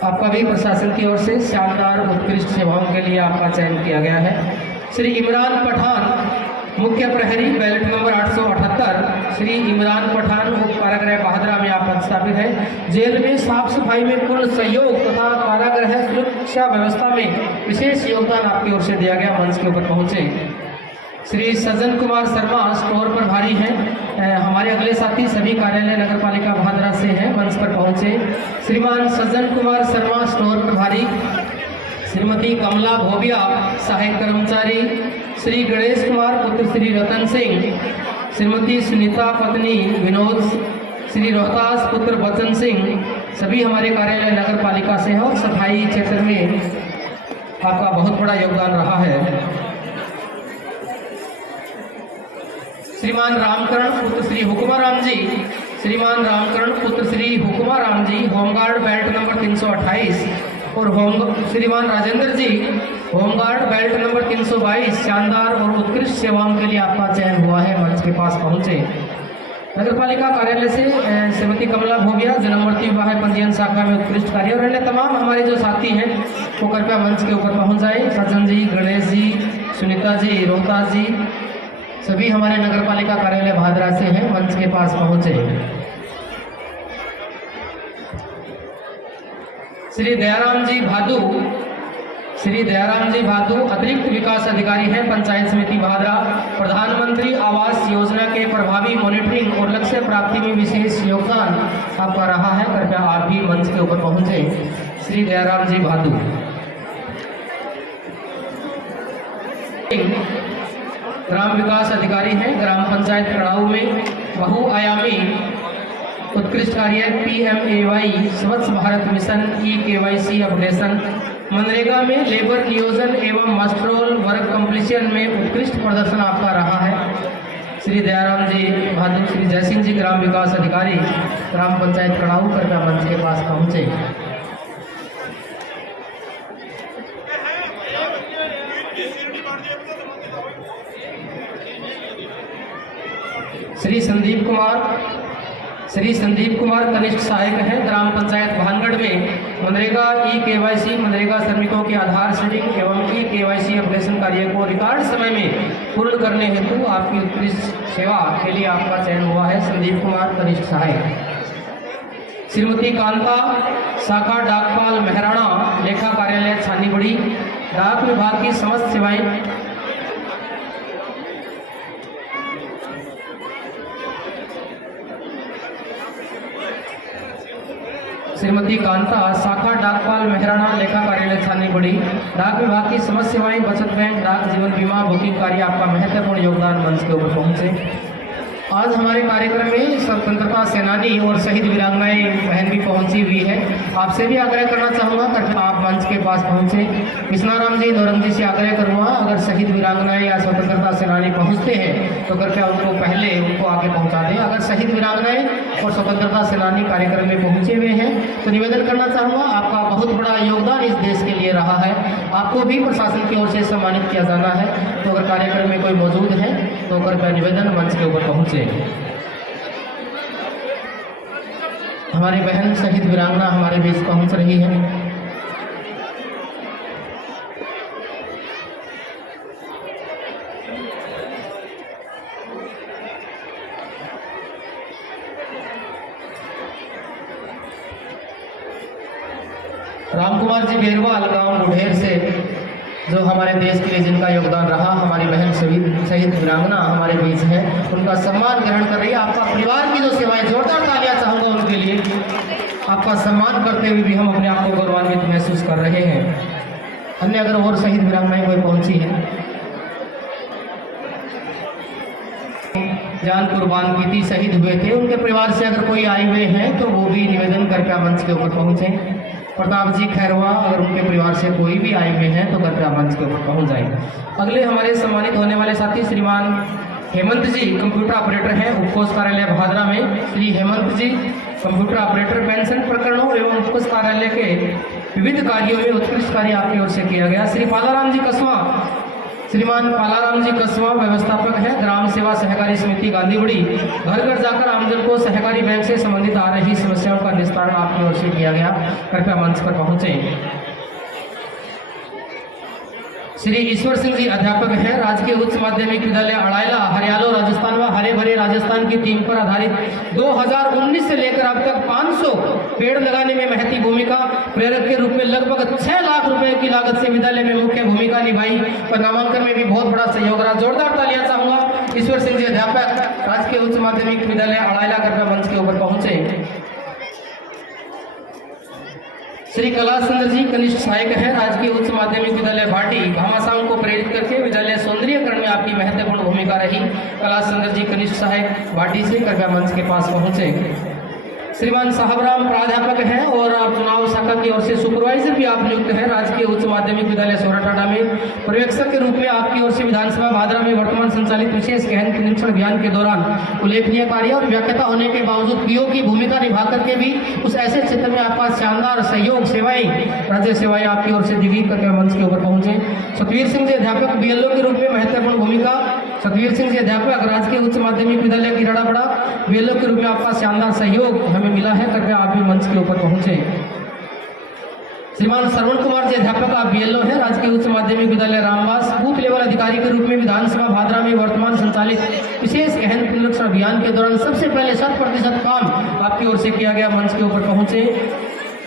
आपका भी प्रशासन की ओर से शानदार उत्कृष्ट सेवाओं के लिए आपका चयन किया गया है। श्री इमरान पठान मुख्य प्रहरी बैलेट नंबर 878, श्री इमरान पठान उप कारागृह भादरा में आप पदस्थापित है। जेल में साफ सफाई में पूर्ण सहयोग तथा कारागृह सुरक्षा व्यवस्था में विशेष योगदान आपकी ओर से दिया गया, मंच के ऊपर पहुंचे। श्री सज्जन कुमार शर्मा स्टोर प्रभारी हैं, हमारे अगले साथी सभी कार्यालय नगर पालिका भादरा से हैं, मंच पर पहुंचे। श्रीमान सज्जन कुमार शर्मा स्टोर प्रभारी, श्रीमती कमला भोबिया सहायक कर्मचारी, श्री गणेश कुमार पुत्र श्री रतन सिंह, श्रीमती सुनीता पत्नी विनोद, श्री रोहतास पुत्र बच्चन सिंह, सभी हमारे कार्यालय नगर पालिका से हैं और सफाई क्षेत्र में आपका बहुत बड़ा योगदान रहा है। श्रीमान रामकरण पुत्र श्री हुकुमा राम जी, श्रीमान रामकरण पुत्र Shri हुकुमा Ram ji home guard belt number 328 और श्रीमान राजेंद्र जी होमगार्ड बेल्ट नंबर 322, शानदार और उत्कृष्ट सेवाओं के लिए आपका चयन हुआ है, मंच के पास पहुंचे। नगर पालिका कार्यालय से श्रीमती कमला भोगिया जन्मवर्ती विवाह पंजीयन शाखा में उत्कृष्ट कार्य और अन्य तमाम हमारे जो साथी हैं वो कृपया मंच के ऊपर पहुंच जाए। सज्जन जी, गणेश जी, सुनीता जी, रोहतास जी, सभी हमारे नगर पालिका कार्यालय भादरा से हैं, मंच के पास पहुंचे। श्री दयाराम जी भादू, श्री दयाराम जी भादू अतिरिक्त विकास अधिकारी हैं, पंचायत समिति भादरा, प्रधानमंत्री आवास योजना के प्रभावी मॉनिटरिंग और लक्ष्य प्राप्ति में विशेष योगदान आपका रहा है, कृपया आप भी मंच के ऊपर पहुंचे। श्री दयाराम जी भादू। ग्राम विकास अधिकारी हैं, ग्राम पंचायत कड़ाऊ में बहुआयामी उत्कृष्ट कार्य PMAY स्वच्छ Bharat mission KYC updation, MNREGA में लेबर नियोजन एवं मस्ट्रोल वर्क कंप्लीशन में उत्कृष्ट प्रदर्शन आपका रहा है। श्री दयाराम जी भादु। श्री जयसिंह जी ग्राम विकास अधिकारी ग्राम पंचायत कड़ाऊ, कृपया मंच के पास पहुंचे। श्री संदीप कुमार कनिष्ठ सहायक हैं, ग्राम पंचायत भानगढ़ में मनरेगा KYC मनरेगा श्रमिकों के आधार सीडिंग एवं KYC अपडेशन कार्य को रिकॉर्ड समय में पूर्ण करने हेतु आपकी उत्कृष्ट सेवा के लिए आपका चयन हुआ है, संदीप कुमार कनिष्ठ सहायक। श्रीमती कांता शाखा डाकपाल मेहराणा लेखा कार्यालय छानीबड़ी, डाक विभाग की समस्त सेवाएं श्रीमती कांता शाखा डाकपाल मेहराणा लेखा कार्यालय छानीबड़ी, डाक विभाग की समस्त सेवाएं, बचत बैंक, डाक जीवन बीमा बुकिंग कार्य आपका महत्वपूर्ण योगदान मंच के ऊपर पहुंचे। आज हमारे कार्यक्रम में स्वतंत्रता सेनानी और शहीद वीरांगनाएं बहन भी पहुंची हुई है। आपसे भी आग्रह करना चाहूँगा कृपया आप मंच के पास पहुंचे। कृष्णाराम जी, नौरंग जी से आग्रह करूँगा अगर शहीद वीरांगनाएं या स्वतंत्रता सेनानी पहुंचते हैं तो कृपया उनको पहले उनको आगे पहुंचा दें। अगर शहीद वीरांगनाएं और स्वतंत्रता सेनानी कार्यक्रम में पहुंचे हुए हैं तो निवेदन करना चाहूँगा, आपका बहुत बड़ा योगदान इस देश के लिए रहा है, आपको भी प्रशासन की ओर से सम्मानित किया जाना है। तो अगर कार्यक्रम में कोई मौजूद है तो कृपया निवेदन मंच के ऊपर पहुंचे। हमारी बहन शहीद वीरांगना हमारे बीच पहुंच रही है। रामकुमार जी बेरवाल गांव बुढ़ेर से, जो हमारे देश के लिए जिनका योगदान रहा, हमारी बहन शहीद वीरांगना हमारे बीच है, उनका सम्मान ग्रहण कर रही है। आपका परिवार की जो सेवाएं, जोरदार तालियां चाहूँगा उनके लिए। आपका सम्मान करते हुए भी हम अपने आप को गौरवान्वित महसूस कर रहे हैं। अन्य अगर और शहीद वीरांगनाएं कोई पहुंची हैं, जान कुर्बान की थी, शहीद हुए थे, उनके परिवार से अगर कोई आए हुए हैं तो वो भी निवेदन करके मंच के ऊपर पहुंचे। प्रताप जी खैरवा, अगर उनके परिवार से कोई भी आए हुए हैं तो कृपया मंच के ऊपर पहुंच जाए। अगले हमारे सम्मानित होने वाले साथी श्रीमान हेमंत जी, कंप्यूटर ऑपरेटर हैं, उपकोष कार्यालय भादरा में। श्री हेमंत जी कंप्यूटर ऑपरेटर, पेंशन प्रकरणों एवं उपकोष कार्यालय के विविध कार्यों में उत्कृष्ट कार्य आपकी ओर से किया गया। श्री पालाराम जी कसवा, श्रीमान पालाराम जी कसवा व्यवस्थापक है, ग्राम सेवा सहकारी समिति गांधीबुड़ी। घर घर जाकर आमजन को सहकारी बैंक से संबंधित आ रही समस्याओं का निस्तारण आपकी ओर से किया गया। कृपया मंच पर पहुंचे। श्री ईश्वर सिंह जी अध्यापक हैं, राजकीय उच्च माध्यमिक विद्यालय अड़ायला, हरियालो राजस्थान व हरे भरे राजस्थान की थीम पर आधारित 2019 से लेकर अब तक 500 पेड़ लगाने में महती भूमिका, प्रेरक के रूप में लगभग 6 लाख रुपए की लागत से विद्यालय में मुख्य भूमिका निभाई और नामांकन में भी बहुत बड़ा सहयोग रहा। जोरदार तालियां चाहूंगा। ईश्वर सिंह जी अध्यापक, राजकीय उच्च माध्यमिक विद्यालय अड़ायला, कृपया मंच के ऊपर पहुंचे। श्री कला सुंदर जी कनिष्ठ सहायक है, राजकीय उच्च माध्यमिक विद्यालय भाटी, घमासान को प्रेरित करके विद्यालय सौंदर्यकरण में आपकी महत्वपूर्ण भूमिका रही। कला सुंदर जी कनिष्ठ सहायक भाटी से कृपया मंच के पास पहुंचे। श्रीमान साहबराम प्राध्यापक हैं और आप चुनाव शाखा की ओर से सुपरवाइजर भी आप नियुक्त हैं, राजकीय उच्च माध्यमिक विद्यालय सोराटाडा में। पर्यवेक्षक के रूप में आपकी ओर से विधानसभा भादरा में वर्तमान संचालित विशेष गहन निरीक्षण अभियान के दौरान उल्लेखनीय कार्य और व्याख्याता होने के बावजूद पीओ की भूमिका निभा करके भी उस ऐसे क्षेत्र में आपका शानदार सहयोग, सेवाएं, राज्य सेवाएं आपकी ओर से दी गई। कृपया मंच के ऊपर पहुंचे। सतवीर सिंह जी अध्यापक, बीएलओ के रूप में महत्वपूर्ण भूमिका। सतवीर सिंह जी अध्यापक, राजकीय उच्च माध्यमिक विद्यालय की रड़ाबड़ा, बीएलओ के रूप में आपका शानदार सहयोग हमें मिला है। कृपया आप भी मंच के ऊपर पहुंचे। श्रीमान श्रवण कुमार जी अध्यापक, आप बीएलओ हैं, राजकीय उच्च माध्यमिक विद्यालय रामवास, बूथ लेवल अधिकारी के रूप में विधानसभा भादरा में वर्तमान संचालित विशेष गहन निरीक्षण अभियान के दौरान सबसे पहले 100% काम आपकी ओर से किया गया। मंच के ऊपर पहुंचे।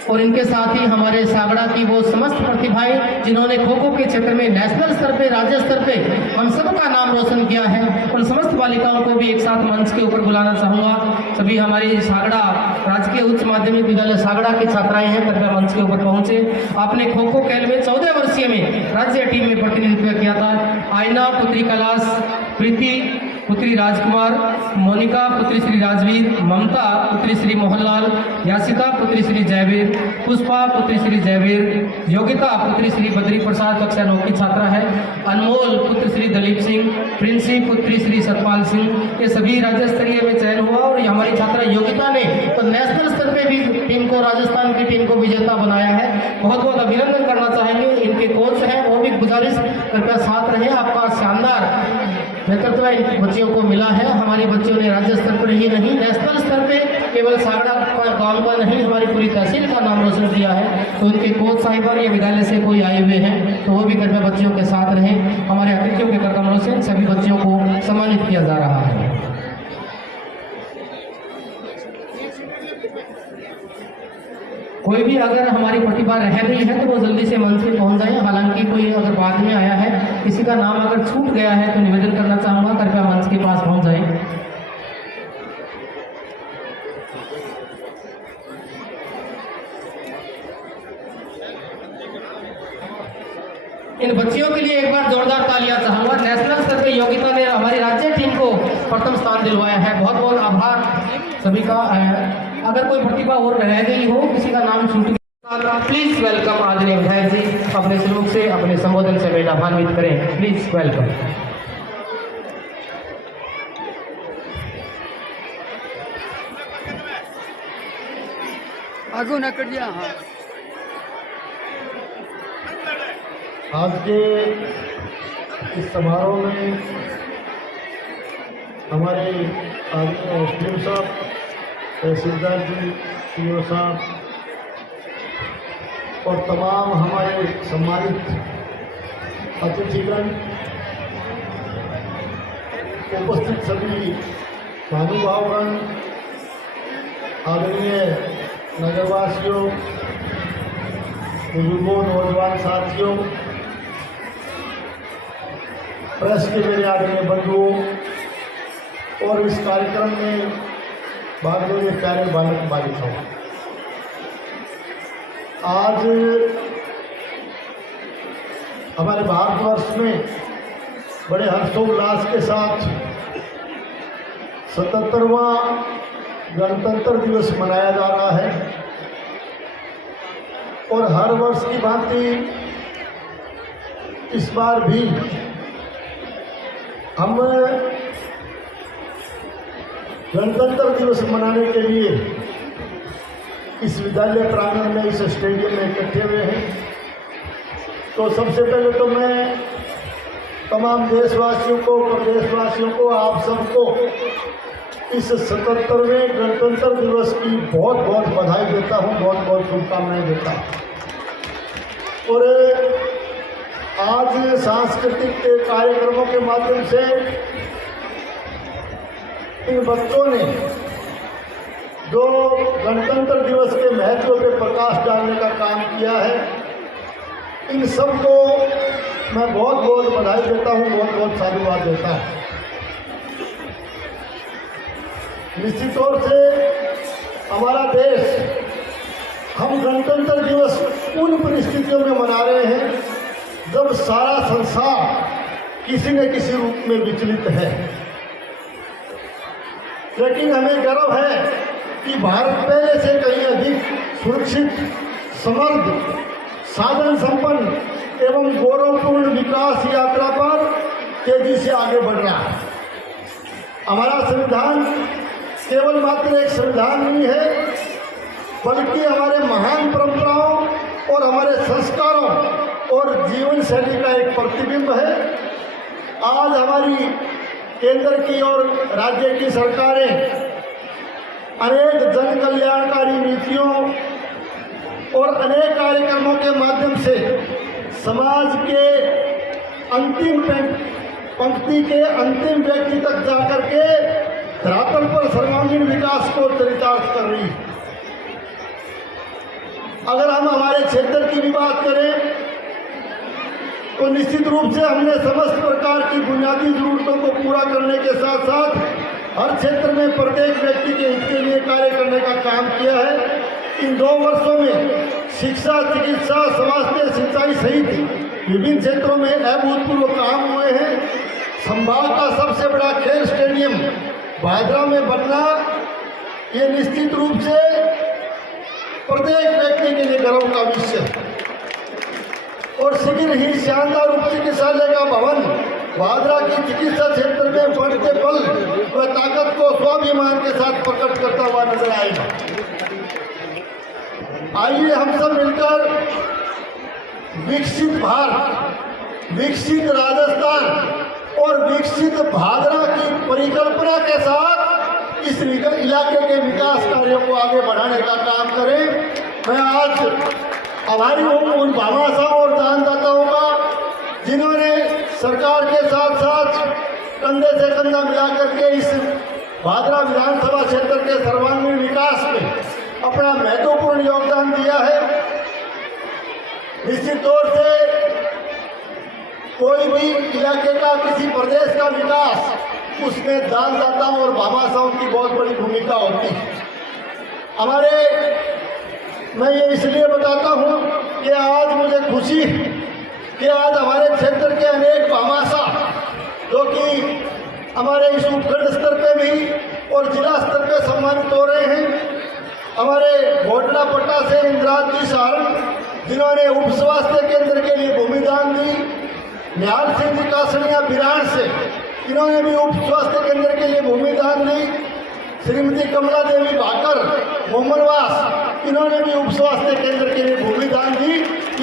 और इनके साथ ही हमारे सागड़ा की वो समस्त प्रतिभाएं जिन्होंने खो खो के क्षेत्र में नेशनल स्तर पे, राज्य स्तर पे हम सबका नाम रोशन किया है, उन समस्त बालिकाओं को भी एक साथ मंच के ऊपर बुलाना चाहूँगा। सभी हमारी सागड़ा राजकीय उच्च माध्यमिक विद्यालय सागड़ा की छात्राएं हैं, कृपया मंच के ऊपर पहुंचे। आपने खो खो खेल में 14 वर्षीय में राज्य टीम में प्रतिनिधित्व किया था। आयना पुत्री कैलाश, प्रीति पुत्री राजकुमार, मोनिका पुत्री श्री राजवीर, ममता पुत्री श्री मोहनलाल, यासिका पुत्री श्री जयवीर, पुष्पा पुत्री श्री जयवीर, योगिता पुत्री श्री बद्री प्रसाद कक्षा 9 की छात्रा है, अनमोल पुत्र श्री दलीप सिंह, प्रिंसी पुत्री श्री सतपाल सिंह। ये सभी राज्य स्तरीय में चयन हुआ और हमारी छात्रा योगिता ने तो नेशनल स्तर पे भी टीम को, राजस्थान की टीम को विजेता बनाया है। बहुत बहुत अभिनंदन करना चाहेंगे। इनके कोच हैं, वो भी गुजारिश कृपया साथ रहे। आपका शानदार नेतृत्व इन बच्चियों को मिला है। हमारी बच्चियों ने राज्य स्तर पर ही नहीं, नेशनल स्तर पे केवल सागड़ा गांव का नहीं, हमारी पूरी तहसील का नाम रोशन किया है। तो उनके कोच साहिबान या विद्यालय से कोई आए हुए हैं तो वो भी कृपया बच्चियों के साथ रहें। हमारे अतिथियों के करकमलों से सभी बच्चियों को सम्मानित किया जा रहा है। कोई भी अगर हमारी प्रतिभा रह गई है तो वो जल्दी से मंच पे पहुंच जाए। हालांकि कोई अगर बाद में आया है, किसी का नाम अगर छूट गया है तो निवेदन करना चाहूँगा, कृपया मंच के पास पहुंच जाए। इन बच्चियों के लिए एक बार जोरदार तालियां चाहूँगा। नेशनल स्तर पे योगिता ने हमारी राज्य टीम को प्रथम स्थान दिलवाया है। बहुत बहुत आभार सभी का। अगर कोई प्रतिभा और रह गई हो, किसी का नाम छूट गया, प्लीज वेलकम आदरणीय विधायक जी, अपने श्लोक से, अपने संबोधन से हमें लाभान्वित करें। Please welcome. आगू न कर दिया। हाँ, आज के इस समारोह में हमारे आदरणीय एसडीएम साहब, तहसीलदार जी, पीओ साहब और तमाम हमारे सम्मानित अतिथिगण, उपस्थित सभी महानुभावगण, आदरणीय नगरवासियों, बुजुर्गों, नौजवान साथियों, प्रेस के मेरे आदरणीय बंधुओं और इस कार्यक्रम में भाग लेने प्यारे बालक बालिकाओं, आज हमारे भारतवर्ष में बड़े हर्षोल्लास के साथ 77वां गणतंत्र दिवस मनाया जा रहा है और हर वर्ष की भांति इस बार भी हम गणतंत्र दिवस मनाने के लिए इस विद्यालय प्रांगण में, इस स्टेडियम में इकट्ठे हुए हैं। तो सबसे पहले तो मैं तमाम देशवासियों को, प्रदेशवासियों को, आप सबको इस 77वें गणतंत्र दिवस की बहुत बहुत बधाई देता हूँ, बहुत बहुत शुभकामनाएं देता हूँ। और आज सांस्कृतिक कार्यक्रमों के माध्यम से इन बच्चों ने जो गणतंत्र दिवस के महत्व पे प्रकाश डालने का काम किया है, इन सबको मैं बहुत बहुत बधाई देता हूँ, बहुत बहुत साधुवाद देता हूँ। निश्चित तौर से हमारा देश, हम गणतंत्र दिवस उन परिस्थितियों में मना रहे हैं जब सारा संसार किसी न किसी रूप में विचलित है, लेकिन हमें गर्व है कि भारत पहले से कहीं अधिक सुरक्षित, समृद्ध, साधन संपन्न एवं गौरवपूर्ण विकास यात्रा पर तेजी से आगे बढ़ रहा है। हमारा संविधान केवल मात्र एक संविधान नहीं है, बल्कि हमारे महान परंपराओं और हमारे संस्कारों और जीवन शैली का एक प्रतिबिंब है। आज हमारी केंद्र की और राज्य की सरकारें अनेक जन कल्याणकारी नीतियों और अनेक कार्यक्रमों के माध्यम से समाज के अंतिम पंक्ति के अंतिम व्यक्ति तक जाकर के धरातल पर सर्वांगीण विकास को चरितार्थ कर रही है। अगर हम हमारे क्षेत्र की भी बात करें तो निश्चित रूप से हमने समस्त प्रकार की बुनियादी जरूरतों को पूरा करने के साथ साथ हर क्षेत्र में प्रत्येक व्यक्ति के हित के लिए कार्य करने का काम किया है। इन 2 वर्षों में शिक्षा, चिकित्सा, स्वास्थ्य, सिंचाई सहित विभिन्न क्षेत्रों में अभूतपूर्व काम हुए हैं। संभाग का सबसे बड़ा खेल स्टेडियम भादरा में बनना, ये निश्चित रूप से प्रत्येक व्यक्ति के लिए गर्व का विषय है। और शीघ्र ही शानदार उप चिकित्सालय का भवन भादरा की चिकित्सा क्षेत्र में बढ़ते बल व ताकत को स्वाभिमान के साथ प्रकट करता हुआ नजर आएगा। आइए हम सब मिलकर विकसित भारत, विकसित राजस्थान और विकसित भादरा की परिकल्पना के साथ इस इलाके के विकास कार्यों को आगे बढ़ाने का काम करें। मैं आज आभारी हूँ उन भामाशाहों और दानदाताओं का जिन्होंने सरकार के साथ साथ कंधे से कंधा मिलाकर के इस भादरा विधानसभा क्षेत्र के सर्वांगीण विकास में अपना महत्वपूर्ण योगदान दिया है। निश्चित तौर से कोई भी इलाके का, किसी प्रदेश का विकास, उसमें दानदाताओं और भामाशाहों की बहुत बड़ी भूमिका होती है। मैं ये इसलिए बताता हूँ कि आज मुझे खुशी है कि आज हमारे क्षेत्र के अनेक भामाशाह जो कि हमारे इस उपखंड स्तर पे भी और जिला स्तर पे सम्मानित हो रहे हैं। हमारे घोटला पट्टा से इंद्राज जी सहारण, जिन्होंने उप स्वास्थ्य केंद्र के लिए भूमि दान दी, निहाल सिंह जी कासड़िया बिरान से, इन्होंने भी उप स्वास्थ्य केंद्र के लिए भूमि दान दी, श्रीमती कमला देवी भाकर मोमनवास, इन्होंने भी उप स्वास्थ्य केंद्र के लिए भूमि दान दी।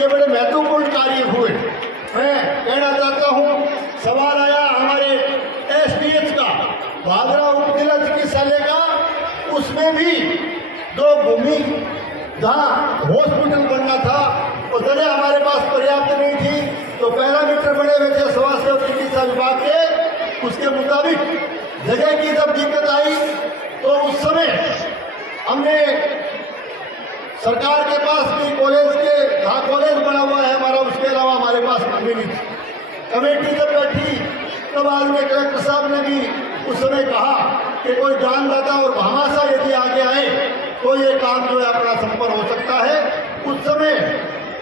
ये बड़े महत्वपूर्ण कार्य हुए। मैं कहना चाहता हूँ, सवाल आया हमारे एसडीएच का, भादरा उप जिला चिकित्सालय का, उसमें भी जो भूमि जहाँ हॉस्पिटल बनना था वो जगह हमारे पास पर्याप्त नहीं थी, तो पैरामीटर बने हुए थे स्वास्थ्य और चिकित्सा विभाग के, उसके मुताबिक जगह की जब दिक्कत आई तो उस समय हमने सरकार के पास भी कॉलेज बना हुआ है हमारा, उसके अलावा हमारे पास मंडी नहीं थी। कमेटी जब बैठी तब आदमी कलेक्टर साहब ने भी उस समय कहा कि कोई दानदाता और भामाशाह यदि आगे आए तो ये काम जो है अपना संपन्न हो सकता है। उस समय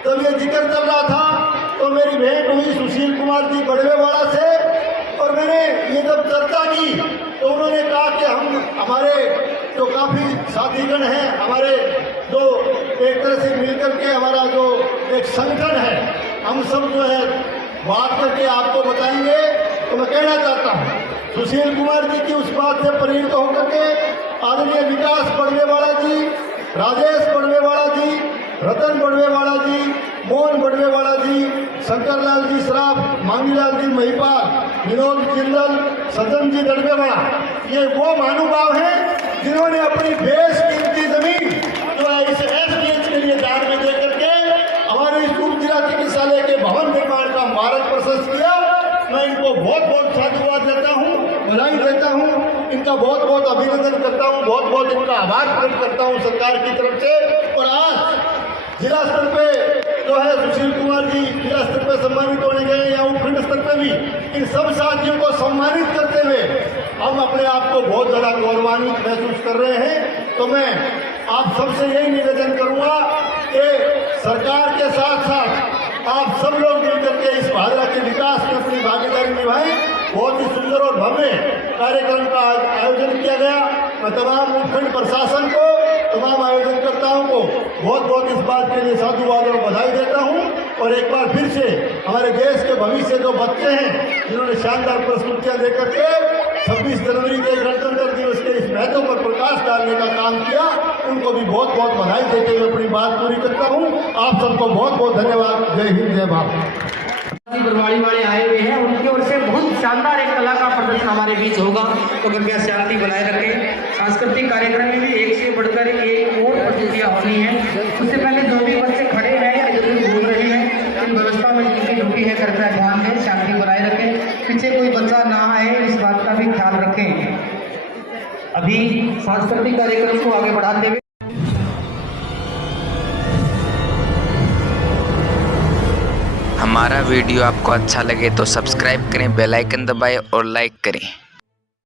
जब ये जिक्र चल रहा था तो मेरी भेंट हुई सुशील कुमार जी बड़वेवाड़ा से, और मैंने ये जब चर्चा की तो उन्होंने कहा कि हमारे जो काफ़ी साथीगण हैं, हमारे जो एक तरह से मिलकर के हमारा जो एक संगठन है, हम सब जो है बात करके आपको बताएंगे। तो मैं कहना चाहता हूँ सुशील कुमार जी की उस बात से प्रेरित होकर के आदरणीय विकास बड़वेवाड़ा जी, राजेश बड़वेवाड़ा जी, रतन बड़वेवाड़ा जी, मोहन बड़वेवाड़ा जी, शंकरलाल जी सराफ, मांगीलाल जी महिपाल, विनोद जिंदल, सज्जन जी दड़वेवाड़ा, ये वो महानुभाव हैं जिन्होंने अपनी बेशकीमती जमीन जो है इस एसडीएच के लिए दान में दे करके हमारे इस उप जिला चिकित्सालय के भवन निर्माण का मार्ग प्रशस्त किया। मैं इनको बहुत बहुत साधुवाद देता हूँ, बधाई देता हूँ, इनका बहुत बहुत अभिनंदन करता हूँ, बहुत बहुत इनका आभार प्रकट करता हूँ सरकार की तरफ से। और आज जिला स्तर पे जो है सुशील कुमार जी जिला स्तर पे सम्मानित होने गए या उपखंड स्तर पे भी इन सब साथियों को सम्मानित करते हुए हम अपने आप को बहुत ज़्यादा गौरवान्वित महसूस कर रहे हैं। तो मैं आप सबसे यही निवेदन करूँगा कि सरकार के साथ साथ आप सब लोग मिलकर के इस भादरा के विकास में अपनी भागीदारी निभाएं। बहुत ही सुंदर और भव्य कार्यक्रम का आयोजन किया गया। मैं तमाम उपखंड प्रशासन को, तमाम आयोजनकर्ताओं को बहुत बहुत इस बात के लिए साधुवाद और बधाई देता हूं। और एक बार फिर से हमारे देश के भविष्य जो बच्चे हैं जिन्होंने शानदार प्रस्तुतियां देकर के 26 जनवरी के गणतंत्र दिवस के इस महत्व पर प्रकाश डालने का काम किया, उनको भी बहुत बहुत बधाई देते हुए अपनी बात पूरी करता हूँ। आप सबको बहुत बहुत धन्यवाद। जय हिंद, जय भारत। बरवाड़ी वाले आए हुए हैं, उनकी ओर से बहुत शानदार एक कला का प्रदर्शन हमारे बीच होगा, तो कृपया शांति बनाए रखें। सांस्कृतिक कार्यक्रम में भी एक से बढ़कर एक और प्रस्तुतियाँ होनी है। उससे पहले जो भी बच्चे खड़े हैं या जो भी घूम रहे हैं, इन व्यवस्था में जिनकी ड्यूटी है कृपया ध्यान दें, शांति बनाए रखें, पीछे कोई बच्चा ना आए, इस बात का भी ख्याल रखें। अभी सांस्कृतिक कार्यक्रम को आगे बढ़ाते हुए हमारा वीडियो आपको अच्छा लगे तो सब्सक्राइब करें, बेल आइकन दबाएं और लाइक करें।